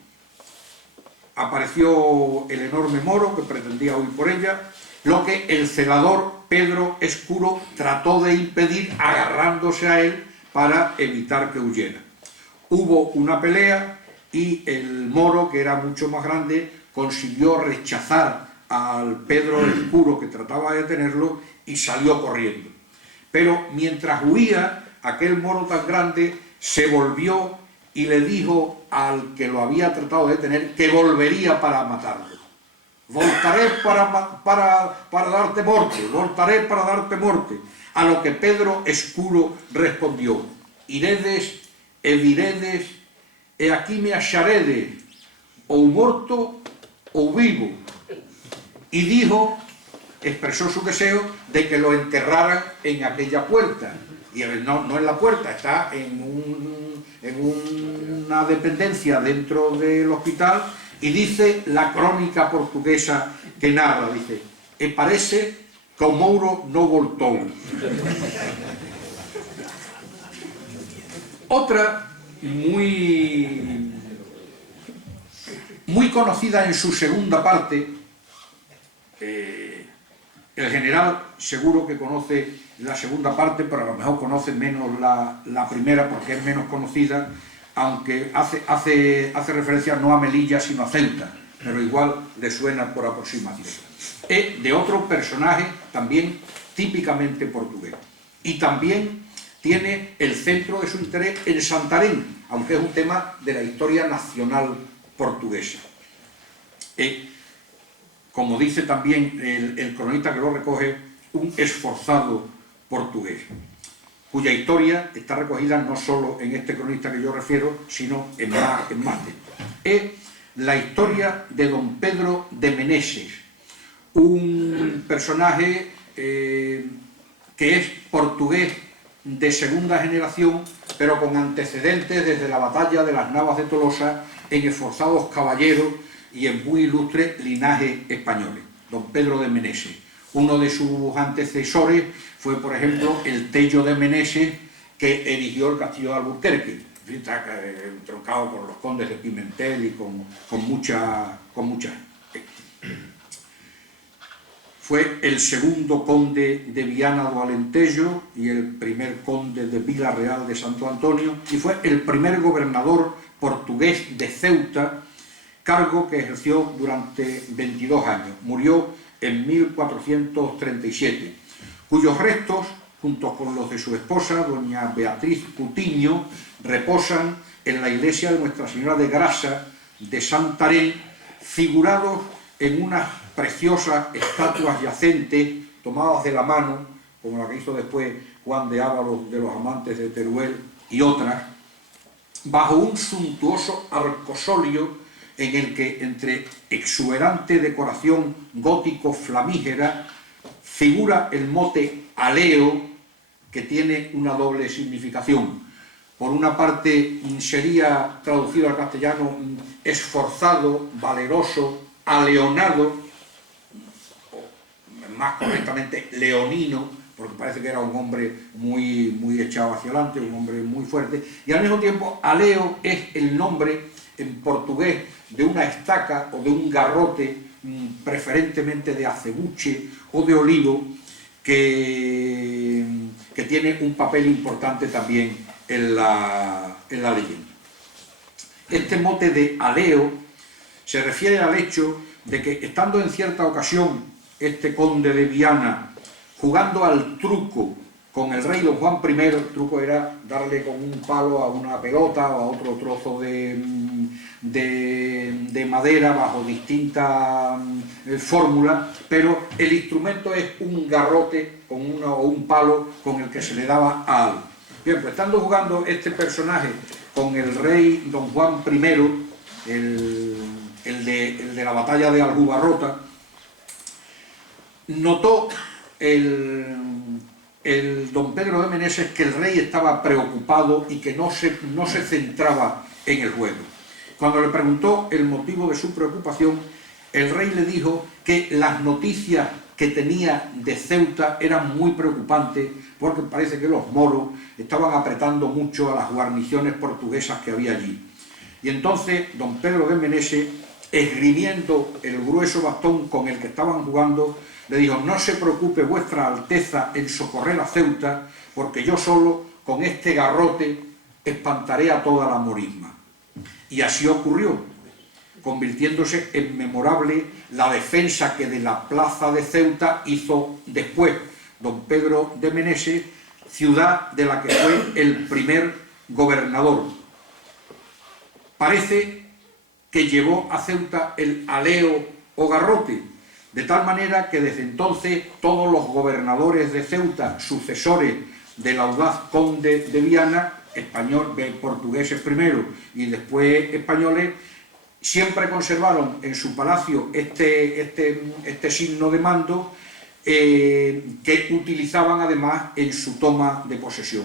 Apareció el enorme moro que pretendía huir por ella, lo que el celador Pedro Escuro trató de impedir agarrándose a él para evitar que huyera. Hubo una pelea y el moro, que era mucho más grande, consiguió rechazar al Pedro Escuro que trataba de detenerlo y salió corriendo. Pero mientras huía, aquel moro tan grande se volvió y le dijo al que lo había tratado de detener que volvería para matarlo. Voltaré para darte morte, voltaré para darte morte. A lo que Pedro Escuro respondió: iredes e viredes e aquí me acharedes, ou morto ou vivo. Y dijo, expresó su deseo de que lo enterraran en aquella puerta. Y no en la puerta, está en una dependencia dentro del hospital, y dice la crónica portuguesa que narra, dice: e parece que o mouro no voltou. Otra muy conocida en su segunda parte, El general seguro que conoce la segunda parte, pero a lo mejor conoce menos la primera porque es menos conocida, aunque hace referencia no a Melilla sino a Ceuta, pero igual le suena por aproximación. Es de otro personaje también típicamente portugués. Y también tiene el centro de su interés en Santarém, aunque es un tema de la historia nacional portuguesa. Como dice también el cronista que lo recoge, un esforzado portugués, cuya historia está recogida no solo en este cronista que yo refiero, sino en más textos. Es la historia de don Pedro de Meneses, un personaje que es portugués de segunda generación, pero con antecedentes desde la batalla de las Navas de Tolosa en esforzados caballeros y en muy ilustres linajes españoles. Don Pedro de Meneses. Uno de sus antecesores fue, por ejemplo, el Tello de Meneses, que erigió el castillo de Alburquerque, troncado por los condes de Pimentel y con mucha Fue el segundo conde de Viana do Alentejo y el primer conde de Vila Real de Santo Antonio, y fue el primer gobernador portugués de Ceuta, cargo que ejerció durante 22 años. Murió en 1437, cuyos restos, junto con los de su esposa, doña Beatriz Cutiño, reposan en la iglesia de Nuestra Señora de Grasa de Santarém, figurados en unas preciosas estatuas yacentes tomadas de la mano, como la que hizo después Juan de Ávalos de los Amantes de Teruel y otras, bajo un suntuoso arcosolio en el que, entre exuberante decoración gótico flamígera, figura el mote aleo, que tiene una doble significación. Por una parte sería traducido al castellano esforzado, valeroso, aleonado, o más correctamente leonino, porque parece que era un hombre muy echado hacia adelante, un hombre muy fuerte, y al mismo tiempo aleo es el nombre en portugués de una estaca o de un garrote, preferentemente de acebuche o de olivo, que tiene un papel importante también en la leyenda. Este mote de aleo se refiere al hecho de que, estando en cierta ocasión este conde de Viana jugando al truco con el rey don Juan I, el truco era darle con un palo a una pelota o a otro trozo de madera bajo distintas fórmulas, pero el instrumento es un garrote o un palo con el que se le daba a algo. Bien, pues estando jugando este personaje con el rey don Juan I, el de la batalla de Aljubarrota, notó el don Pedro de Meneses que el rey estaba preocupado y que no se centraba en el juego. Cuando le preguntó el motivo de su preocupación, el rey le dijo que las noticias que tenía de Ceuta eran muy preocupantes, porque parece que los moros estaban apretando mucho a las guarniciones portuguesas que había allí. Y entonces don Pedro de Meneses, esgrimiendo el grueso bastón con el que estaban jugando, le dijo: no se preocupe vuestra alteza en socorrer a Ceuta, porque yo solo con este garrote espantaré a toda la morisma. Y así ocurrió, convirtiéndose en memorable la defensa que de la plaza de Ceuta hizo después don Pedro de Meneses, ciudad de la que fue el primer gobernador. Parece que llevó a Ceuta el aleo o garrote, de tal manera que desde entonces todos los gobernadores de Ceuta, sucesores del audaz conde de Viana, portugueses primero y después españoles, siempre conservaron en su palacio este signo de mando, que utilizaban además en su toma de posesión.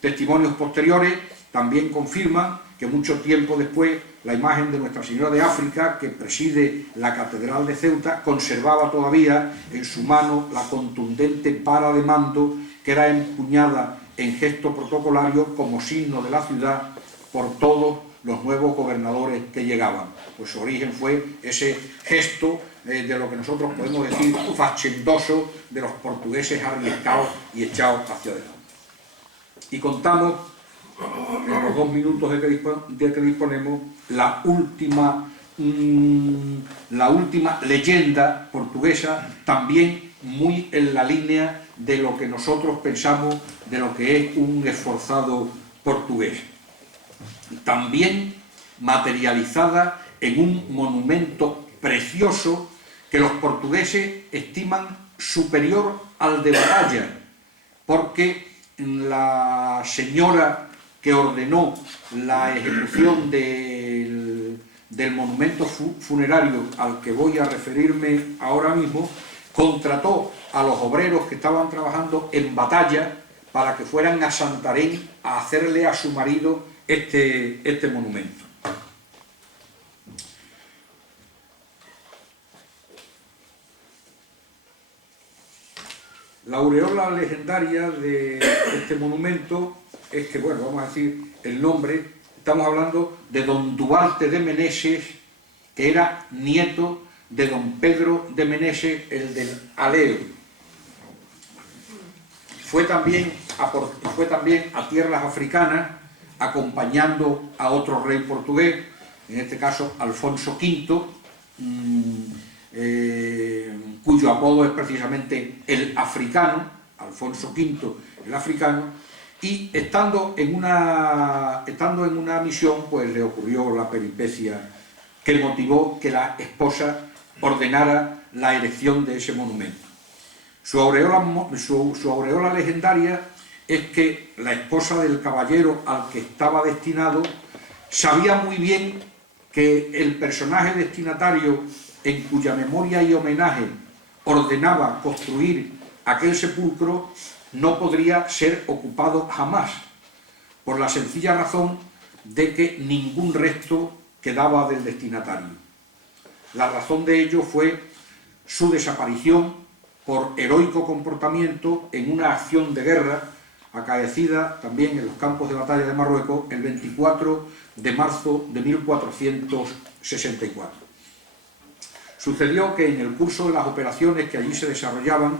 Testimonios posteriores también confirman que mucho tiempo después la imagen de Nuestra Señora de África, que preside la Catedral de Ceuta, conservaba todavía en su mano la contundente vara de mando, que era empuñada en gesto protocolario como signo de la ciudad por todos los nuevos gobernadores que llegaban. Pues su origen fue ese gesto de lo que nosotros podemos decir fachendoso de los portugueses arriesgados y echados hacia adelante. Y contamos, en los 2 minutos de que disponemos, la última leyenda portuguesa, también muy en la línea de lo que nosotros pensamos de lo que es un esforzado portugués. También materializada en un monumento precioso que los portugueses estiman superior al de batalla, porque la señora que ordenó la ejecución del monumento funerario al que voy a referirme ahora mismo, contrató a los obreros que estaban trabajando en batalla para que fueran a Santarém a hacerle a su marido este monumento. La aureola legendaria de este monumento es que, bueno, vamos a decir el nombre, estamos hablando de don Duarte de Meneses, que era nieto de don Pedro de Meneses, el del Aleo. Fue también a tierras africanas acompañando a otro rey portugués, en este caso Alfonso V, cuyo apodo es precisamente el africano, Alfonso V el africano, y estando en una misión, pues le ocurrió la peripecia que motivó que la esposa ordenara la erección de ese monumento. Su aureola legendaria es que la esposa del caballero al que estaba destinado sabía muy bien que el personaje destinatario en cuya memoria y homenaje ordenaba construir aquel sepulcro no podría ser ocupado jamás, por la sencilla razón de que ningún resto quedaba del destinatario. La razón de ello fue su desaparición por heroico comportamiento en una acción de guerra acaecida también en los campos de batalla de Marruecos el 24 de marzo de 1464. Sucedió que en el curso de las operaciones que allí se desarrollaban,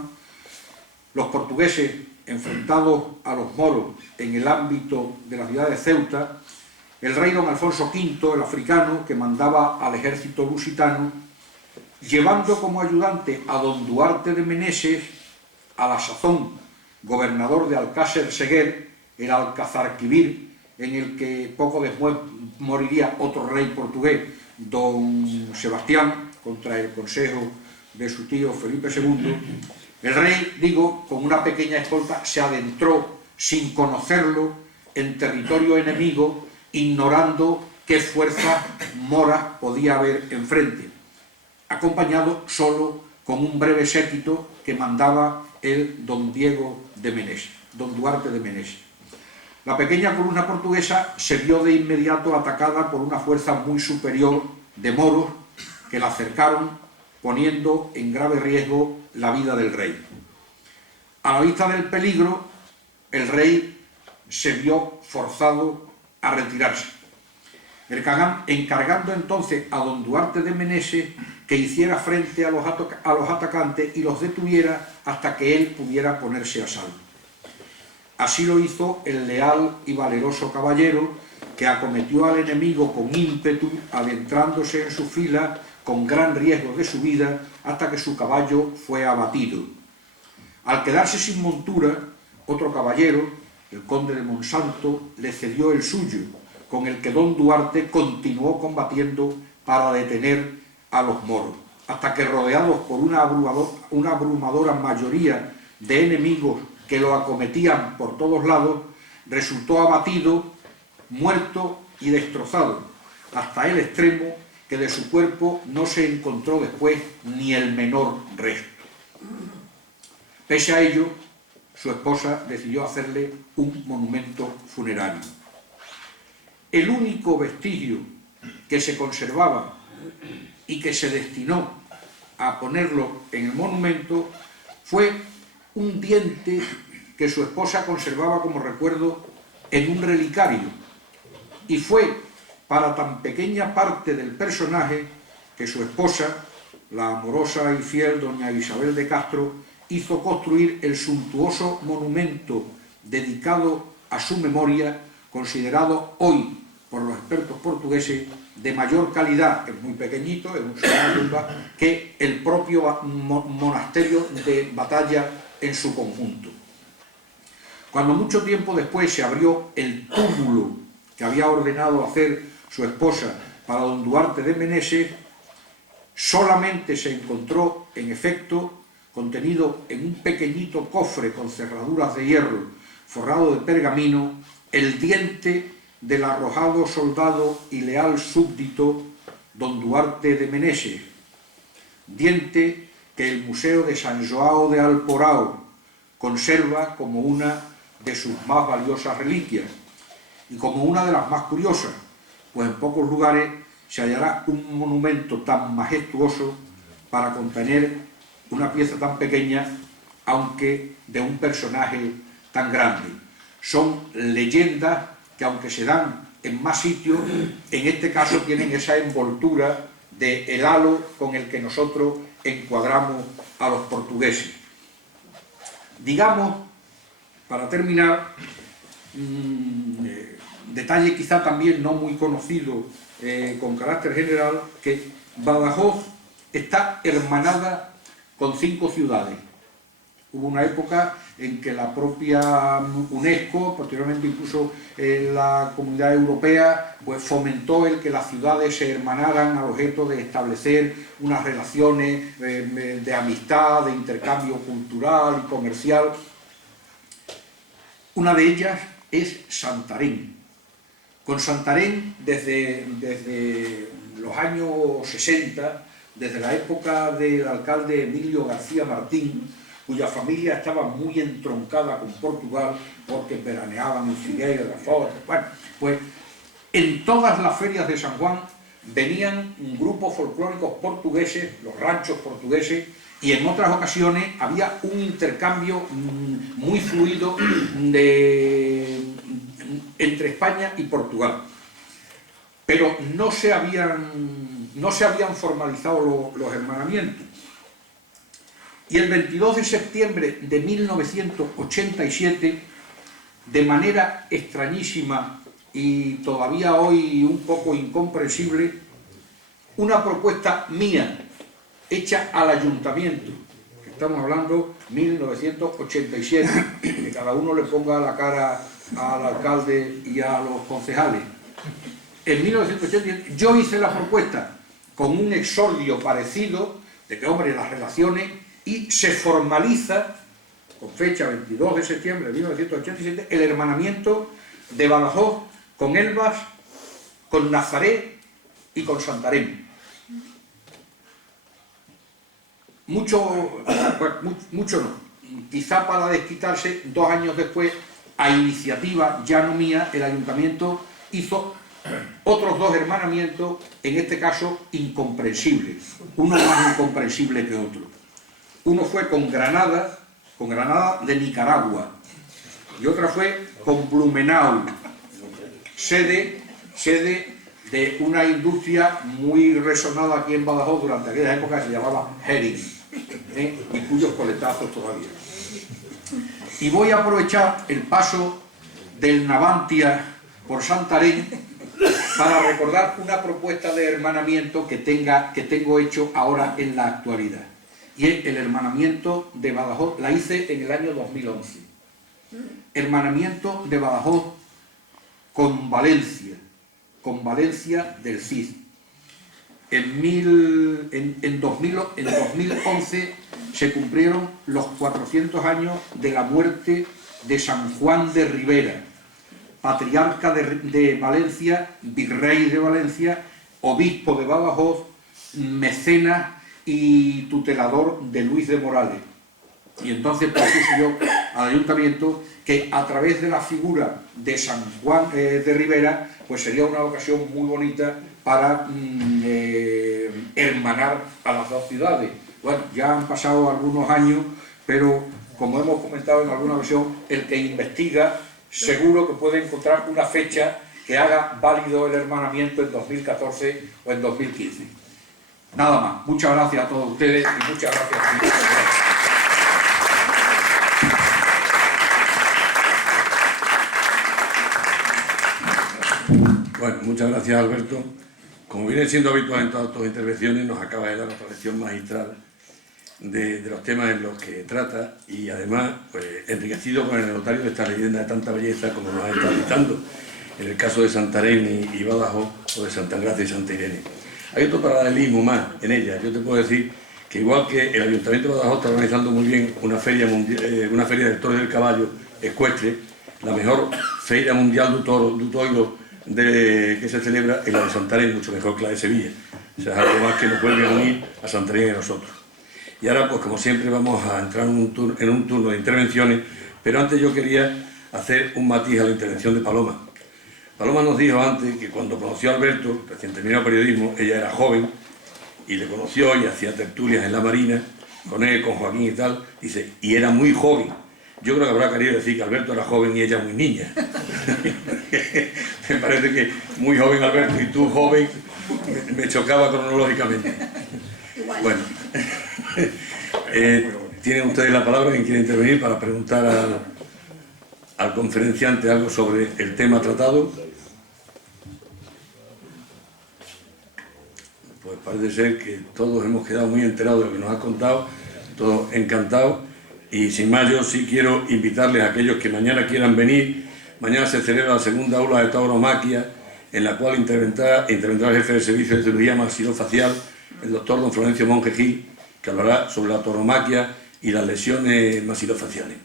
los portugueses, enfrentados a los moros en el ámbito de la ciudad de Ceuta, el rey don Alfonso V, el africano, que mandaba al ejército lusitano, llevando como ayudante a don Duarte de Meneses, a la sazón gobernador de Alcácer Seguer, el Alcazarquivir, en el que poco después moriría otro rey portugués, don Sebastián, contra el consejo de su tío Felipe II, el rey, con una pequeña escolta, se adentró sin conocerlo en territorio enemigo, ignorando qué fuerza mora podía haber enfrente, acompañado solo con un breve séquito que mandaba el don Diego de Meneses, don Duarte de Meneses. La pequeña columna portuguesa se vio de inmediato atacada por una fuerza muy superior de moros que la cercaron, poniendo en grave riesgo la vida del rey. A la vista del peligro, el rey se vio forzado a retirarse, encargando entonces a don Duarte de Meneses que hiciera frente a los atacantes y los detuviera hasta que él pudiera ponerse a salvo. Así lo hizo el leal y valeroso caballero, que acometió al enemigo con ímpetu, adentrándose en su fila con gran riesgo de su vida, hasta que su caballo fue abatido. Al quedarse sin montura, otro caballero, el conde de Monsanto, le cedió el suyo, con el que don Duarte continuó combatiendo para detener a los moros, hasta que, rodeados por una abrumadora mayoría de enemigos que lo acometían por todos lados, resultó abatido, muerto y destrozado, hasta el extremo que de su cuerpo no se encontró después ni el menor resto. Pese a ello, su esposa decidió hacerle un monumento funerario. El único vestigio que se conservaba y que se destinó a ponerlo en el monumento fue un diente que su esposa conservaba como recuerdo en un relicario, y fue para tan pequeña parte del personaje que su esposa, la amorosa y fiel doña Isabel de Castro, hizo construir el suntuoso monumento dedicado a su memoria, considerado hoy por los expertos portugueses de mayor calidad, es muy pequeñito, es una tumba, que el propio monasterio de Batalla en su conjunto. Cuando mucho tiempo después se abrió el túmulo que había ordenado hacer su esposa para don Duarte de Meneses, solamente se encontró, en efecto, contenido en un pequeñito cofre con cerraduras de hierro forrado de pergamino, el diente del arrojado soldado y leal súbdito don Duarte de Meneses, diente que el Museo de San Joao de Alporao conserva como una de sus más valiosas reliquias y como una de las más curiosas, pues en pocos lugares se hallará un monumento tan majestuoso para contener una pieza tan pequeña, aunque de un personaje tan grande. Son leyendas que, aunque se dan en más sitios, en este caso tienen esa envoltura del halo con el que nosotros encuadramos a los portugueses. Digamos, para terminar, detalle quizá también no muy conocido con carácter general, que Badajoz está hermanada con 5 ciudades. Hubo una época en que la propia UNESCO, posteriormente incluso la Comunidad Europea, pues fomentó el que las ciudades se hermanaran al objeto de establecer unas relaciones de amistad, de intercambio cultural y comercial. Una de ellas es Santarém. Con Santarém, desde los años 60, desde la época del alcalde Emilio García Martín, cuya familia estaba muy entroncada con Portugal, porque veraneaban en Figueira, Foz, bueno, pues en todas las ferias de San Juan venían grupos folclóricos portugueses, los ranchos portugueses, y en otras ocasiones había un intercambio muy fluido entre España y Portugal. Pero no se habían formalizado los hermanamientos. Y el 22 de septiembre de 1987, de manera extrañísima y todavía hoy un poco incomprensible, una propuesta mía, hecha al ayuntamiento, estamos hablando 1987, que cada uno le ponga la cara al alcalde y a los concejales. En 1987 yo hice la propuesta con un exordio parecido, de que, hombre, las relaciones, y se formaliza, con fecha 22 de septiembre de 1987, el hermanamiento de Badajoz con Elvas, con Nazaret y con Santarém. Mucho no. Quizá para desquitarse, 2 años después, a iniciativa ya no mía, el ayuntamiento hizo otros 2 hermanamientos, en este caso incomprensibles, uno más incomprensible que otro. Uno fue con Granada de Nicaragua, y otra fue con Blumenau, sede de una industria muy resonada aquí en Badajoz durante aquella época, que se llamaba Hering, y cuyos coletazos todavía. Y voy a aprovechar el paso del Navantia por Santarém para recordar una propuesta de hermanamiento que tengo hecho ahora en la actualidad. Y es el hermanamiento de Badajoz, la hice en el año 2011. Hermanamiento de Badajoz con Valencia del Cid. En 2011 se cumplieron los 400 años de la muerte de San Juan de Ribera, patriarca de Valencia, virrey de Valencia, obispo de Badajoz, mecenas y tutelador de Luis de Morales. Y entonces propuse yo al ayuntamiento que, a través de la figura de San Juan de Ribera, pues sería una ocasión muy bonita para hermanar a las 2 ciudades. Bueno, ya han pasado algunos años, pero como hemos comentado en alguna ocasión, el que investiga seguro que puede encontrar una fecha que haga válido el hermanamiento en 2014 o en 2015. Nada más. Muchas gracias a todos ustedes y muchas gracias a ti. Bueno, muchas gracias, Alberto. Como viene siendo habitual en todas tus intervenciones, nos acaba de dar otra lección magistral de los temas en los que trata y además pues, enriquecido con el notario de esta leyenda de tanta belleza como nos ha estado dictando en el caso de Santarém y Badajoz o de Santa Engracia y Santa Irene. Hay otro paralelismo más en ella. Yo te puedo decir que igual que el Ayuntamiento de Badajoz está organizando muy bien una feria del toro y del caballo ecuestre, la mejor feria mundial de toiro que se celebra en la de Santarém, mucho mejor que la de Sevilla. O sea, es algo más que nos vuelve a unir a Santarém y a nosotros. Y ahora, pues como siempre, vamos a entrar en un turno de intervenciones, pero antes yo quería hacer un matiz a la intervención de Paloma. Paloma nos dijo antes que cuando conoció a Alberto, recién terminado periodismo, ella era joven y le conoció y hacía tertulias en la Marina, con él, con Joaquín y tal, dice, y era muy joven. Yo creo que habrá querido decir que Alberto era joven y ella muy niña. Me parece que muy joven Alberto y tú joven me chocaba cronológicamente. Bueno, tienen ustedes la palabra, quien quiere intervenir para preguntar al conferenciante algo sobre el tema tratado. Pues parece ser que todos hemos quedado muy enterados de lo que nos has contado, todos encantados. Y sin más, yo sí quiero invitarles a aquellos que mañana quieran venir. Mañana se celebra la segunda aula de tauromaquia, en la cual intervendrá el jefe de servicio de cirugía maxilofacial, el doctor don Florencio Monge Gil, que hablará sobre la tauromaquia y las lesiones maxilofaciales.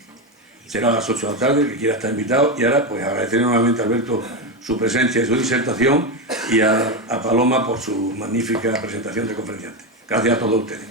Será a las 8 de la tarde, el que quiera estar invitado. Y ahora, pues agradeceré nuevamente a Alberto su presencia y su disertación y a Paloma por su magnífica presentación de conferenciante. Gracias a todos ustedes.